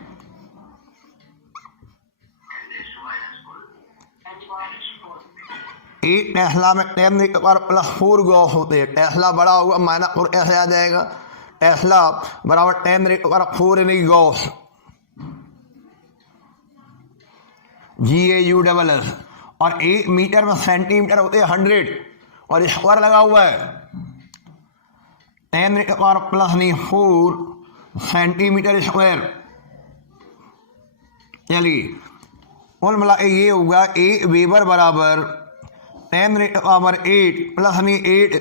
एक टेस्ला में 10⁻⁴ गॉस होते हैं। टेस्ला बड़ा होगा -4 कैसे आ जाएगा? टेस्ला बराबर 10⁻⁴ गॉस, GAUSS। और 1 मीटर में सेंटीमीटर होते हैं 100, और स्क्वायर लगा हुआ है 10⁻⁴ सेंटीमीटर स्क्वायर। चलिए कुल मिला के ये होगा 1 वेबर बराबर 10⁸ +8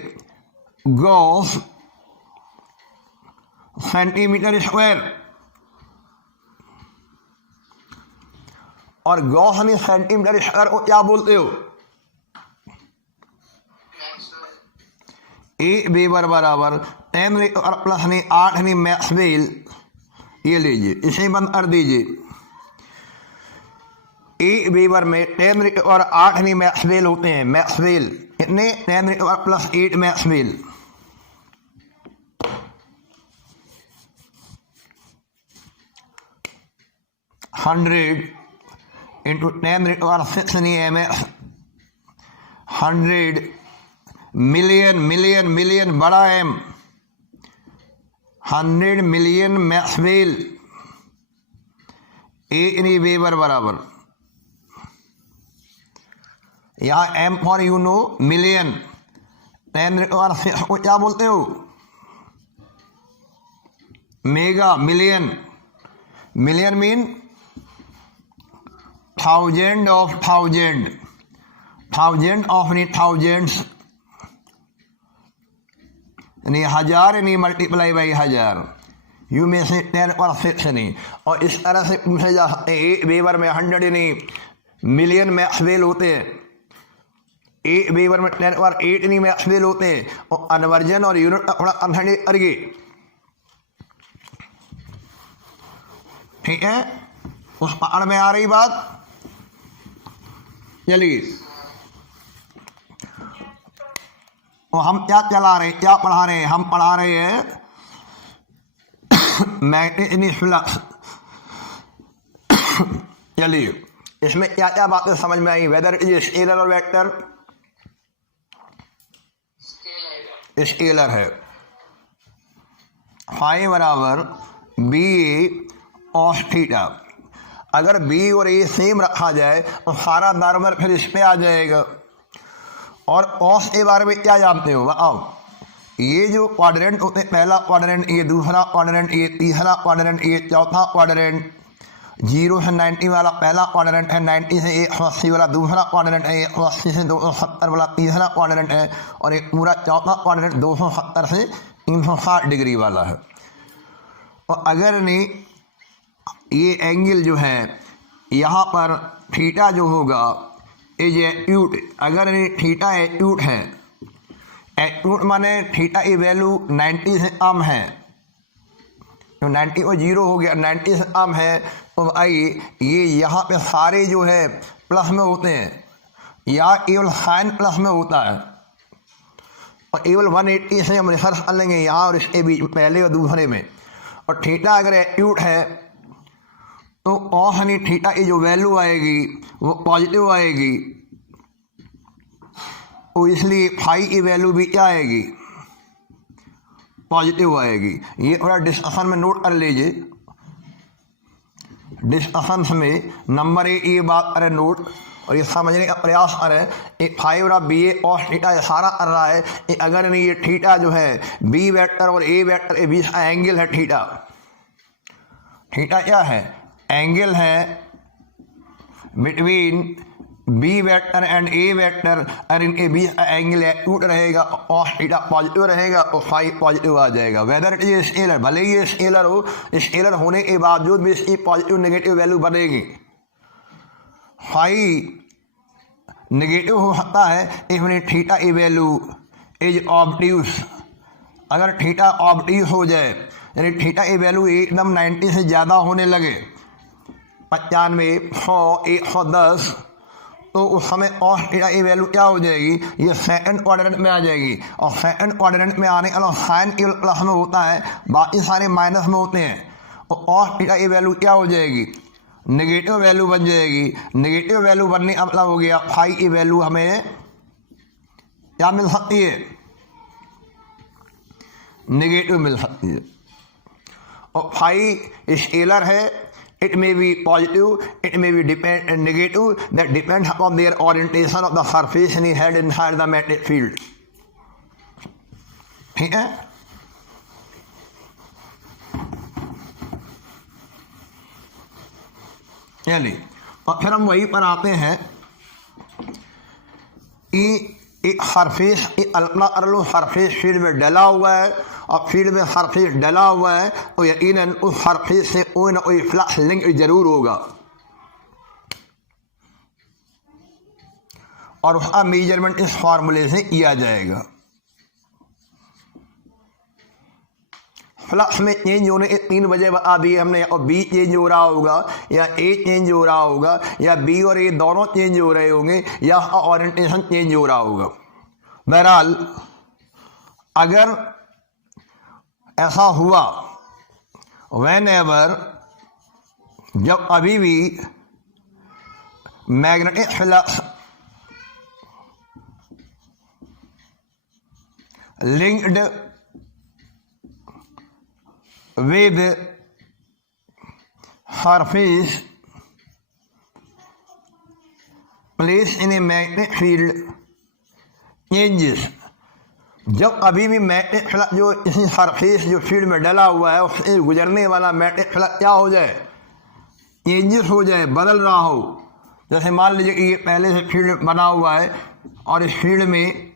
गॉस सेंटीमीटर स्क्वायर। और गॉस सेंटीमीटर स्क्वायर को क्या बोलते हो? 1 वेबर बराबर 10⁻⁸ मैक्सवेल। ये लीजिए, इसे बंद कर दीजिए। 1 वेबर में 10⁸ मैक्सवेल होते हैं। मैक्सवेल कितने? 10⁻+8 मैक्सवेल। हंड्रेड इंटू 10⁶ नहीं है MS, 100 मिलियन, मिलियन मिलियन बड़ा M, 100 मिलियन मैक्सवेल। एक वेबर बराबर, यहाँ M for you know million, 10⁶ को क्या बोलते हो? Mega, million. Million mean 1000 of 1000, 1000 of नहीं थाउजेंड्स, यानी 1000 नहीं मल्टीप्लाई बाई 1000, यू में से 10⁶ नहीं। और इस तरह से पूछे जा सकते हैं, 1 वेबर में 100 नहीं मिलियन मैक्सवेल होते हैं। 1 वेबर में 10⁸ नहीं मैक्सवेल होते हैं। और कन्वर्जन और यूनिट का थोड़ा अंधेरे करके, ठीक है, उस पकड़ में आ रही बात। चलिए, तो हम क्या चला रहे, क्या पढ़ा रहे हैं? हम पढ़ा रहे हैं मैग्नेटिक फ्लक्स। चलिए, इसमें क्या क्या बातें समझ में आई? वेदर इज स्केलर और वेक्टर? स्केलर है। फाई बराबर BA cos थीटा। अगर B और A सेम रखा जाए तो सारा नॉर्मल फिर इस पे आ जाएगा। और cos के बारे में क्या जानते हो? बताओ। ये जो क्वाड्रेंट होते हैं, पहला क्वाड्रेंट, ये दूसरा क्वाड्रेंट, ये तीसरा क्वाड्रेंट, ये चौथा क्वाड्रेंट, 0 से 90 वाला पहला क्वाड्रेंट है, 90 से 180 वाला दूसरा क्वाड्रेंट है, 180 से 270 वाला तीसरा क्वाड्रेंट है, और एक पूरा चौथा क्वाड्रेंट 270 से 360 डिग्री वाला है। और अगर नहीं ये एंगल जो है यहाँ पर थीटा जो होगा इज एक्यूट, अगर नहीं थीटा एक्यूट है, एक्यूट माने थीटा की वैल्यू 90 से कम है, तो 90 को 0 हो गया, 90 से कम है, तो आइए ये यहाँ पे सारे जो है प्लस में होते हैं, या केवल साइन प्लस में होता है। और केवल 180 से हम रिसर्च कर लेंगे यहाँ और इसके बीच पहले और दूसरे में। और थीटा अगर एक्यूट है तो cos यानी थीटा की जो वैल्यू आएगी वो पॉजिटिव आएगी, तो इसलिए फाई की वैल्यू भी क्या आएगी? पॉजिटिव आएगी। ये थोड़ा डिस्कशन में नोट कर लीजिए। डिस्कशन में नंबर 1 ये बात करें नोट, और ये समझने का प्रयास करें। एक 5 और BA cos थीटा इशारा कर रहा है कि अगर नहीं ये थीटा जो है B वेक्टर और A वेक्टर के बीच एंगल है थीटा। थीटा क्या है? एंगल है between B vector and A vector, और इनके बीच एंगल एक्यूट रहेगा और थीटा पॉजिटिव रहेगा और फाई पॉजिटिव आ जाएगा। वेदर इट इज स्केलर, भले ही ये स्केलर हो, स्केलर होने के बावजूद भी इसकी पॉजिटिव नेगेटिव वैल्यू बनेगी। फाई नेगेटिव हो सकता है इसमें थीटा की वैल्यू इज ऑब्ट्यूस। अगर थीटा ऑब्ट्यूस हो जाए यानी थीटा की वैल्यू एकदम 90 से ज़्यादा होने लगे, 95, 100, 110, तो उस समय और थीटा की वैल्यू क्या हो जाएगी, ये सेकंड क्वाड्रेंट में आ जाएगी। और सेकंड क्वाड्रेंट में आने का साइन केवल प्लस में होता है, बाकी सारे माइनस में होते हैं। और थीटा की वैल्यू क्या हो जाएगी, नेगेटिव वैल्यू बन जाएगी। नेगेटिव वैल्यू बनने का मतलब हो गया फाई की वैल्यू हमें क्या मिल सकती है, नेगेटिव मिल सकती है। और फाई स्केलर है, it may be positive, it may be depend negative, that depends upon their orientation of the surface in head inside the magnetic field. ठीक है, चलिए और फिर हम वहीं पर आते हैं कि एक सरफेस कल्पना कर लो, सरफेस फील्ड में डला हुआ है और फील्ड में सरफेस डला हुआ है तो यकीनन उस सरफेस से कोई ना कोई फ्लक्स लिंक जरूर होगा और उसका मेजरमेंट इस फार्मूले से किया जाएगा। फ्लक्स में चेंज होने के 3 वजह बता दिए हमने, या बी चेंज हो रहा होगा या ए चेंज हो रहा होगा या बी और ए दोनों चेंज हो रहे होंगे या ओरिएंटेशन चेंज हो रहा होगा। बहरहाल अगर ऐसा हुआ, व्हेन एवर जब अभी भी magnetic flux linked with surface placed in a magnetic field changes, जब अभी भी मैग्नेटिक फ्लक्स जो इसी सरफेस जो फील्ड में डला हुआ है उससे गुजरने वाला मैग्नेटिक फ्लक्स क्या हो जाए, चेंजेस हो जाए, बदल रहा हो। जैसे मान लीजिए कि ये पहले से फील्ड बना हुआ है और इस फील्ड में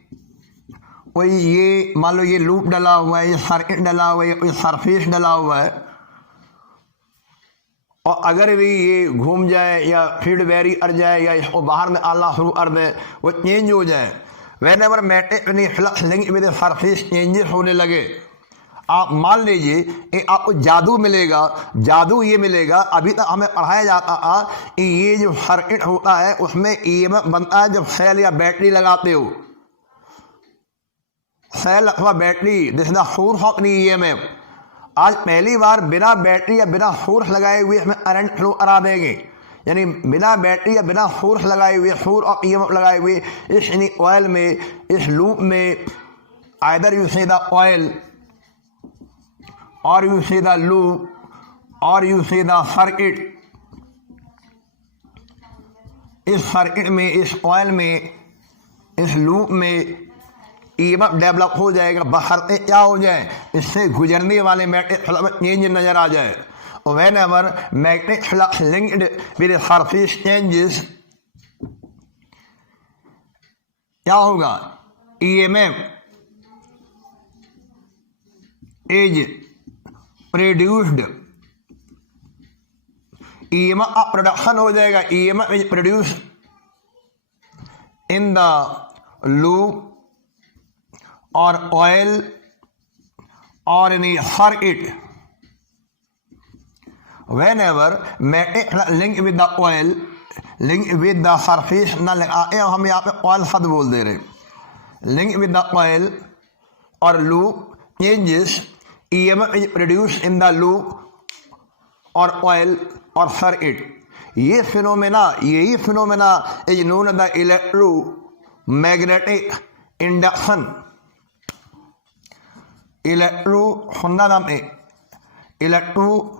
कोई ये मान लो ये लूप डला हुआ है, ये सर्किट डला हुआ है, कोई सरफेस डला हुआ है और अगर भी ये घूम जाए या फील्ड वेरी कर जाए या इसको बाहर में आना शुरू कर दे, वो चेंज हो जाए। When ever magnetic flux link with surface changes होने लगे, आप मान लीजिए कि आपको जादू मिलेगा। जादू ये मिलेगा, अभी तक हमें पढ़ाया जाता था कि ये जो सर्किट होता है उसमें ईएमएफ बनता है जब सेल या बैटरी लगाते हो। सेल अथवा battery, this is the source of the EMF. आज पहली बार बिना बैटरी या बिना सोर्स लगाए हुए इसमें करंट फ्लो करा देंगे, यानी बिना बैटरी या बिना सोर्स लगाए हुए, सोर्स ऑफ ईएमएफ लगाए हुए इस ऑयल में, इस लूप में, either you say the coil और यू से द लूप और यू से द सर्किट। इस सर्किट में, इस ऑयल में, इस लूप में ईएमएफ डेवलप हो जाएगा, बशर्ते क्या हो जाए, इससे गुजरने वाले मैग्नेटिक फ्लक्स में चेंज नजर आ जाए। और whenever magnetic flux linked with surface changes, क्या होगा, ईएमएफ इज प्रोड्यूस्ड, ईएमएफ का प्रोडक्शन हो जाएगा। EMF is produced in the loop और ऑयल और in circuit. Whenever magnetic link with the coil, link with the surface न लगाए, हम यहाँ पे ऑयल शब्द बोल दे रहे, लिंक विद द ऑयल और loop changes, EMF is produce in the loop और ऑयल और सर्किट। ये फिनोमेना, यही phenomena is known the electromagnetic induction. Electro सुनना नाम है, इलेक्ट्रो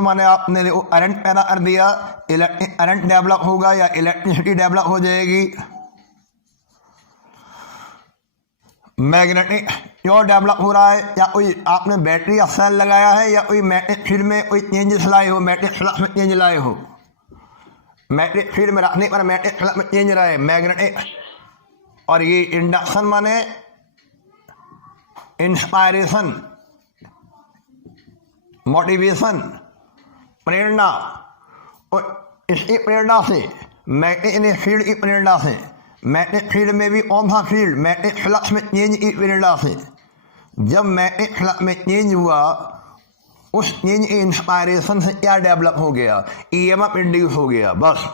माने आपने देखो करंट पैदा कर दिया, इलेक्ट्रिक करंट डेवलप होगा या इलेक्ट्रिसिटी डेवलप हो जाएगी। मैग्नेटिक क्यों डेवलप हो रहा है, या कोई आपने बैटरी या सेल लगाया है या कोई मैग्नेटिक फील्ड में कोई चेंजेस लाए हो, मैग्नेटिक फ्लक्स में चेंज लाए हो। मैग्नेटिक फील्ड में रखने पर मैग्नेटिक फ्लक्स में चेंज रहे मैग्नेटिक। और ये इंडक्शन माने इंस्पायरेशन, मोटिवेशन, प्रेरणा। और इसकी प्रेरणा से मैग्नेटिक फील्ड की प्रेरणा से, मैग्नेटिक फील्ड में भी कौन सा फील्ड, मैग्नेटिक फ्लक्स में चेंज की प्रेरणा से, जब मैग्नेटिक फ्लक्स में चेंज हुआ उस चेंज इंस्पायरेशन से क्या डेवलप हो गया, ईएमएफ इंड्यूस हो गया। बस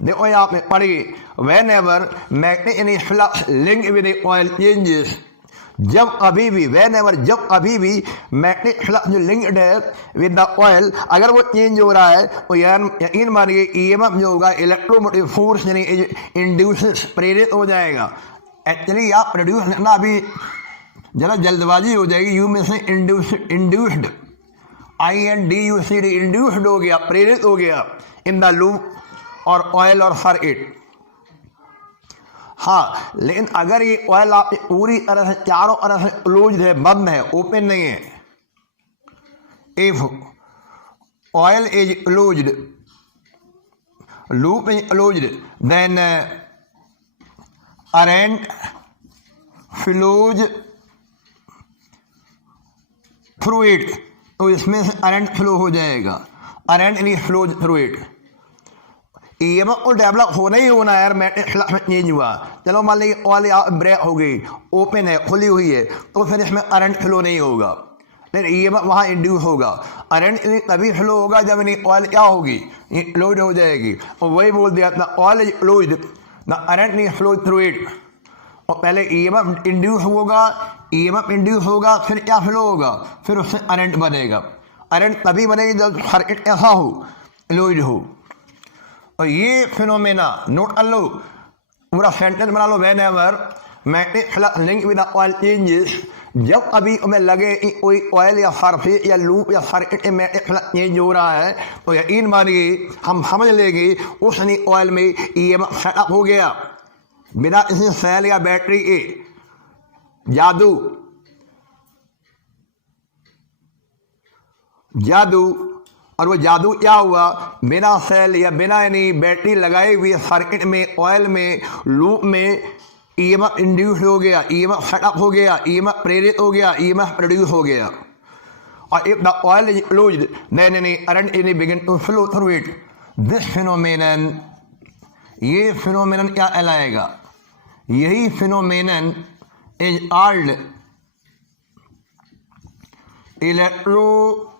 देखो यहाँ पे पढ़िए, when ever magnetic flux link with coil changes, जब कभी भी, वेन एवर जब कभी भी मैग्नेटिक फ्लक्स जो लिंक्ड है विद द ऑयल, अगर वो चेंज हो रहा है तो यकीन मानिए ईएमएफ जो होगा इलेक्ट्रोमोटिव फोर्स यानी इंड्यूस, प्रेरित हो जाएगा। एक्चुअली आप प्रोड्यूस लिखना अभी जरा जल्दबाजी हो जाएगी, यू में से इंड्यूस्ड, INDUCD, इंड्यूस्ड हो गया, प्रेरित हो गया इन द लूप और ऑयल और सर्किट। हाँ, लेकिन अगर ये ऑयल आप पूरी तरह से चारों तरह से क्लोज है, बंद है, ओपन नहीं है, if coil is closed, loop is closed, then current flows through it, तो इसमें से करंट फ्लो हो जाएगा, current is flows through it. EMF को डेवलप होना ही होना है यार, मैग्नेटिक फ्लक्स में चेंज हुआ, चलो मान लीजिए ऑयल ब्रेक हो गई, ओपन है, खुली हुई है, तो फिर इसमें करंट फ्लो नहीं होगा, लेकिन ईएमएफ वहाँ इंड्यूस होगा। करंट तभी फ्लो होगा जब नहीं ऑयल क्या होगी, क्लोज हो जाएगी। और वही बोल दिया ना, ऑयल इज क्लोज्ड, ना करंट नहीं फ्लो थ्रू इट। और पहले ईएमएफ इंड्यूस होगा, ईएमएफ इंड्यूस होगा, फिर क्या फ्लो होगा, फिर उससे करंट बनेगा। करंट तभी बनेगी जब सर्किट ऐसा हो, क्लोज हो। और ये फिनोमेना नोट कर लो, पूरा सेंटेंस बना लो, whenever magnetic flux link with coil changes, जब अभी हमें लगे कि कोई ऑयल या सरफेस या लूप या सर्किट में मैग्नेटिक फ्लक्स चेंज हो रहा है, तो यकीन मानिए हम समझ लेंगे उस ऑयल में ईएमएफ सेटअप हो गया, बिना किसी सेल या बैटरी के। जादू जादू और वो जादू क्या हुआ, बिना सेल या बिना यानी बैटरी लगाए हुए सर्किट में, ऑयल में, लूप में ईएमएफ इंड्यूस हो गया, ईएमएफ सेटअप हो गया, ईएमएफ प्रेरित हो गया, ईएमएफ प्रोड्यूस हो गया। और if the coil is closed then any current is begin to flow through it. This phenomenon, ये फिनोमेनन क्या कहलाएगा, यही phenomenon is called electromagnetic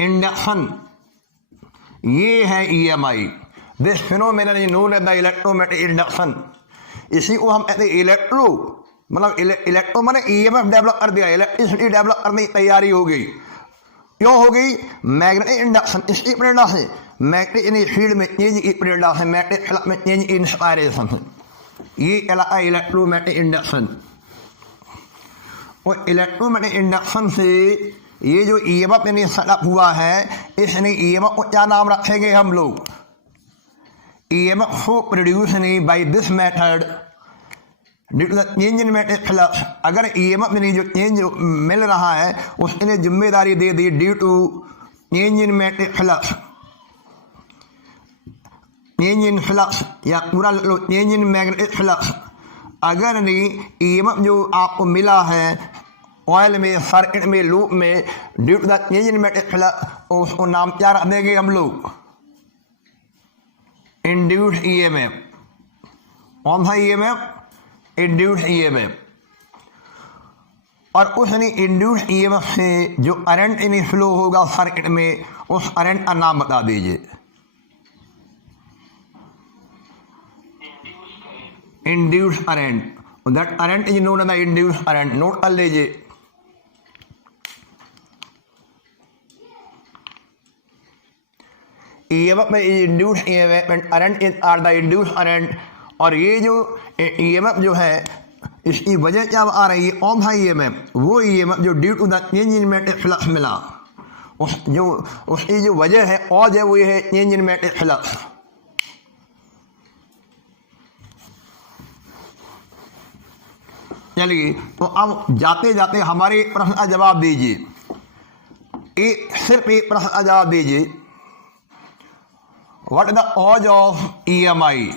induction, ये है EMI। This phenomenon is known as the electromagnetic induction. इसी को हम कहते हैं इलेक्ट्रो, मतलब इलेक्ट्रो माने EMF डेवलप कर दिया, इलेक्ट्रिसिटी डेवलप करने की तैयारी हो गई। क्यों हो गई, मैग्नेटिक इंडक्शन, इसकी प्रेरणा से, मैग्नेटिक फील्ड में चेंज की प्रेरणा से, मैग्नेटिक फ्लक्स में चेंज की इंस्पायरेशन से, ये कहलाता है इलेक्ट्रोमैग्नेटिक इंडक्शन। और इलेक्ट्रोमैग्नेटिक इंडक्शन से ये जो EMF यानी सेटअप हुआ है, इसने EMF को क्या नाम रखेंगे हम लोग, EMF को प्रोड्यूस नहीं by this method due to the change in magnetic flux. अगर EMF यानी जो चेंज मिल रहा है उसके लिए जिम्मेदारी दे दी due to change in magnetic flux, change in flux या पूरा लो चेंज इन मैग्नेटिक फ्लक्स। अगर नहीं EMF जो आपको मिला है ऑयल में, सर्किट में, लूप में, due to the change in magnetic flux, उसको नाम क्या रख देंगे हम लोग, इंड्यूस्ड EMF। कौन सा EMF, इंड्यूस्ड EMF। और उस इंड्यूस्ड EMF से जो करंट इन फ्लो होगा सर्किट में, उस करंट का नाम बता दीजिए, induced current. That current is known as the induced current. Note कर लीजिए, EMF में is induced EMF and current is are the induced current. और ये जो EMF जो है इसकी वजह क्या आ रही है, कौन सा EMF, वो EMF जो due to the change in magnetic flux मिला, उसकी जो वजह है, कॉज है, वो ये है चेंज इन मैग्नेटिक फ्लक्स। चलिए, तो अब जाते जाते हमारे प्रश्न का जवाब दीजिए। सिर्फ एक प्रश्न जवाब दीजिए, what is the cause of EMI?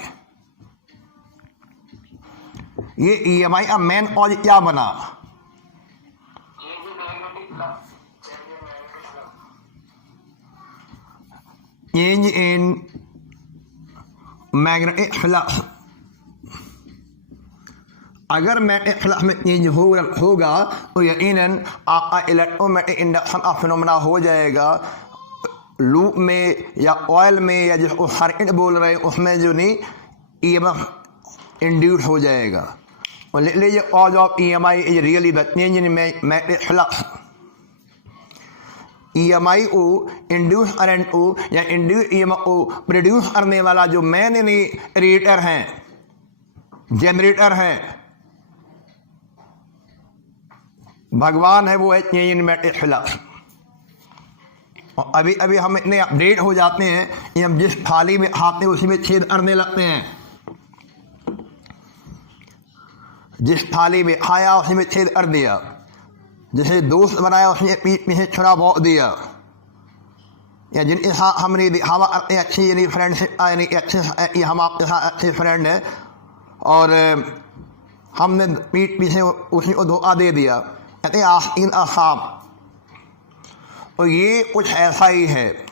ये EMI का मेन कॉज क्या बना? Change in magnetic flux. अगर मैग्नेटिक फ्लक्स में चेंज होगा तो यकीनन आपका इलेक्ट्रोमैग्नेटिक इंडक्शन का फिनोमेना हो जाएगा। लूप में या ऑयल में या जिसको सर्किट बोल रहे हैं उसमें जो नहीं EMF इंड्यूस हो जाएगा। और लिख लीजिए, cause of EMI is really the change in magnetic flux. EMI को इंड्यूस करंट को या इंड्यूस EMF को प्रोड्यूस करने वाला जो मेन रेटर है, जनरेटर है, भगवान है, वो है चेंज इन मैग्नेटिक फ्लक्स। और अभी अभी हम इतने अपडेट हो जाते हैं कि हम जिस थाली में खाते हैं उसी में छेद करने लगते हैं। जिस थाली में खाया उसी में छेद कर दिया, जैसे दोस्त बनाया उसने पीठ में से छुरा भोंक दिया, या जिनके साथ हमने दिखावा करते अच्छी यानी फ्रेंडशिप यानी अच्छे हम आपके साथ अच्छे फ्रेंड हैं और हमने पीठ पीछे उसी को धोखा दे दिया, कहते आस्तीन असाब। और ये कुछ ऐसा ही है।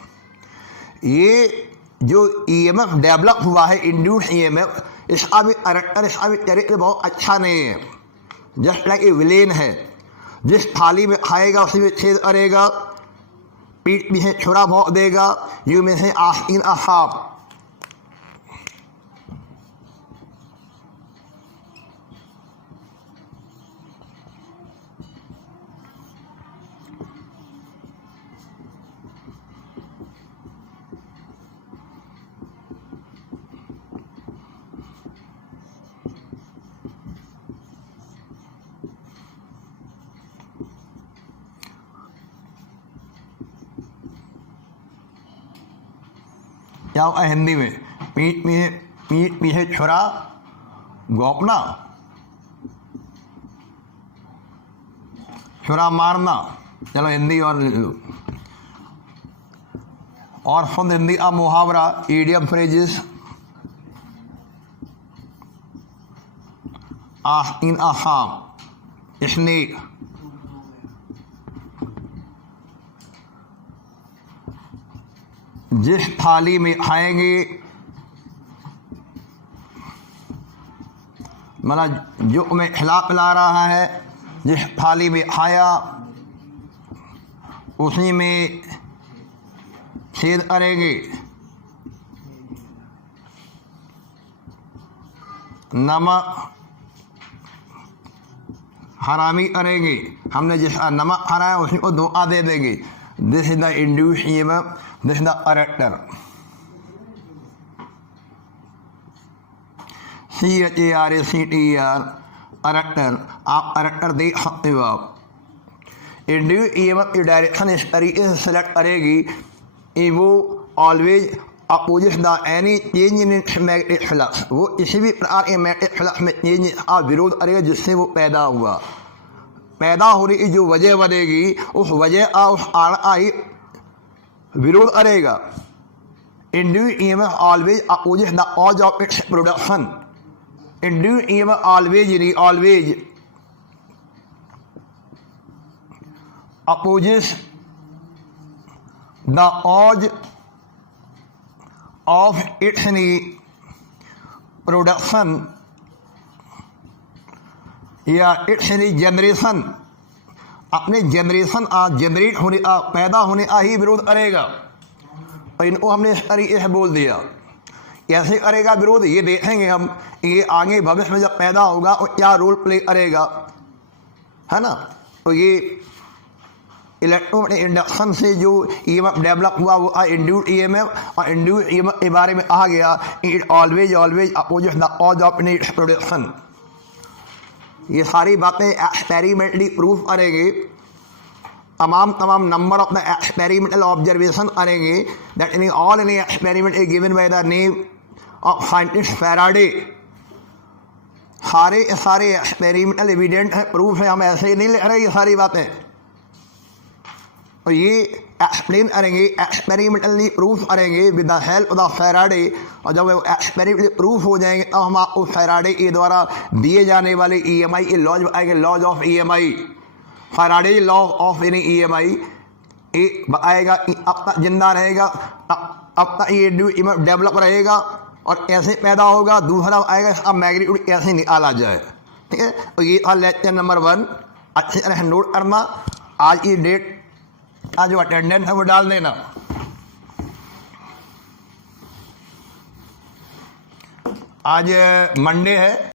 ये जो EMF डेवलप हुआ है, इंड्यूस EMF, इसका भी कैरेक्टर, इसका भी चरित्र बहुत अच्छा नहीं है। जस्ट लाइक ए विलेन है, जिस थाली में खाएगा उसी में छेद करेगा, पीठ पीछे छुरा भोंक देगा। यू में से आस्तीन असाब। क्या होगा हिंदी में? पीठ पीछे छुरा गोपना, छुरा मारना। चलो हिंदी और खुद हिंदी का मुहावरा, इडियम फ्रेजेस, आस्तीन असाब। इसने जिस थाली में खाएंगे, मतलब जो मैं खिला पिला रहा है, जिस थाली में खाया उसी में छेद करेंगे, नमक हरामी करेंगे। हमने जिसका नमक खाया उसी को धोखा दे देंगे। This is the induce EMF, this is the character. CHARACTER, character. आप कैरेक्टर देख सकते हो। आप इंड्यूस EMF की डायरेक्शन इस तरीके से सेलेक्ट करेगी कि वो always opposite the any change in magnetic flux. वो किसी भी प्रकार के मैग्नेटिक फ्लक्स में चेंज का विरोध करेगा जिससे वो पैदा हुआ। पैदा होने की जो वजह बनेगी उस वजह का उस आड़ ही विरोध करेगा। Induce EMF always opposite the cause of its production. Induce EMF always opposite the cause of its production या इट्स जनरेशन। अपने जनरेशन जनरेट होने पैदा होने का ही विरोध करेगा। और इनको हमने इस तरीके से बोल दिया। कैसे करेगा विरोध, ये देखेंगे हम। ये आगे भविष्य में जब पैदा होगा और क्या रोल प्ले करेगा, है ना। तो ये इलेक्ट्रोमैग्नेटिक इंडक्शन से जो EMF डेवलप हुआ वो इंड्यूस्ड EMF। और इंड्यूस्ड EMF के बारे में कहा गया it always opposite the cause of its production. ये सारी बातें एक्सपेरिमेंटली प्रूफ करेंगे। तमाम number of the experimental observation करेंगे। That in all in experiment is given by the name of scientist Faraday. सारे एक्सपेरिमेंटल एविडेंट है, प्रूफ है। हम ऐसे ही नहीं ले रहे ये सारी बातें। तो ये एक्सप्लेन करेंगे, एक्सपेरिमेंटली प्रूफ करेंगे with the help of Faraday. और जब वो एक्सपेरिमेंटली प्रूफ हो जाएंगे तो हम आपको फैराडे के द्वारा दिए जाने वाले EMI के लॉज बताएंगे, laws of EMI, Faraday law of EMI एक बताएगा कि अब तक जिंदा रहेगा, अब तक ये डेवलप रहेगा और कैसे पैदा होगा। दूसरा आएगा इसका मैग्नीट्यूड कैसे निकाला जाए। ठीक है, तो ये था लेक्चर नंबर 1। अच्छी तरह नोट करना। आज की डेट, आज जो अटेंडेंस है वो डाल देना। आज मंडे है।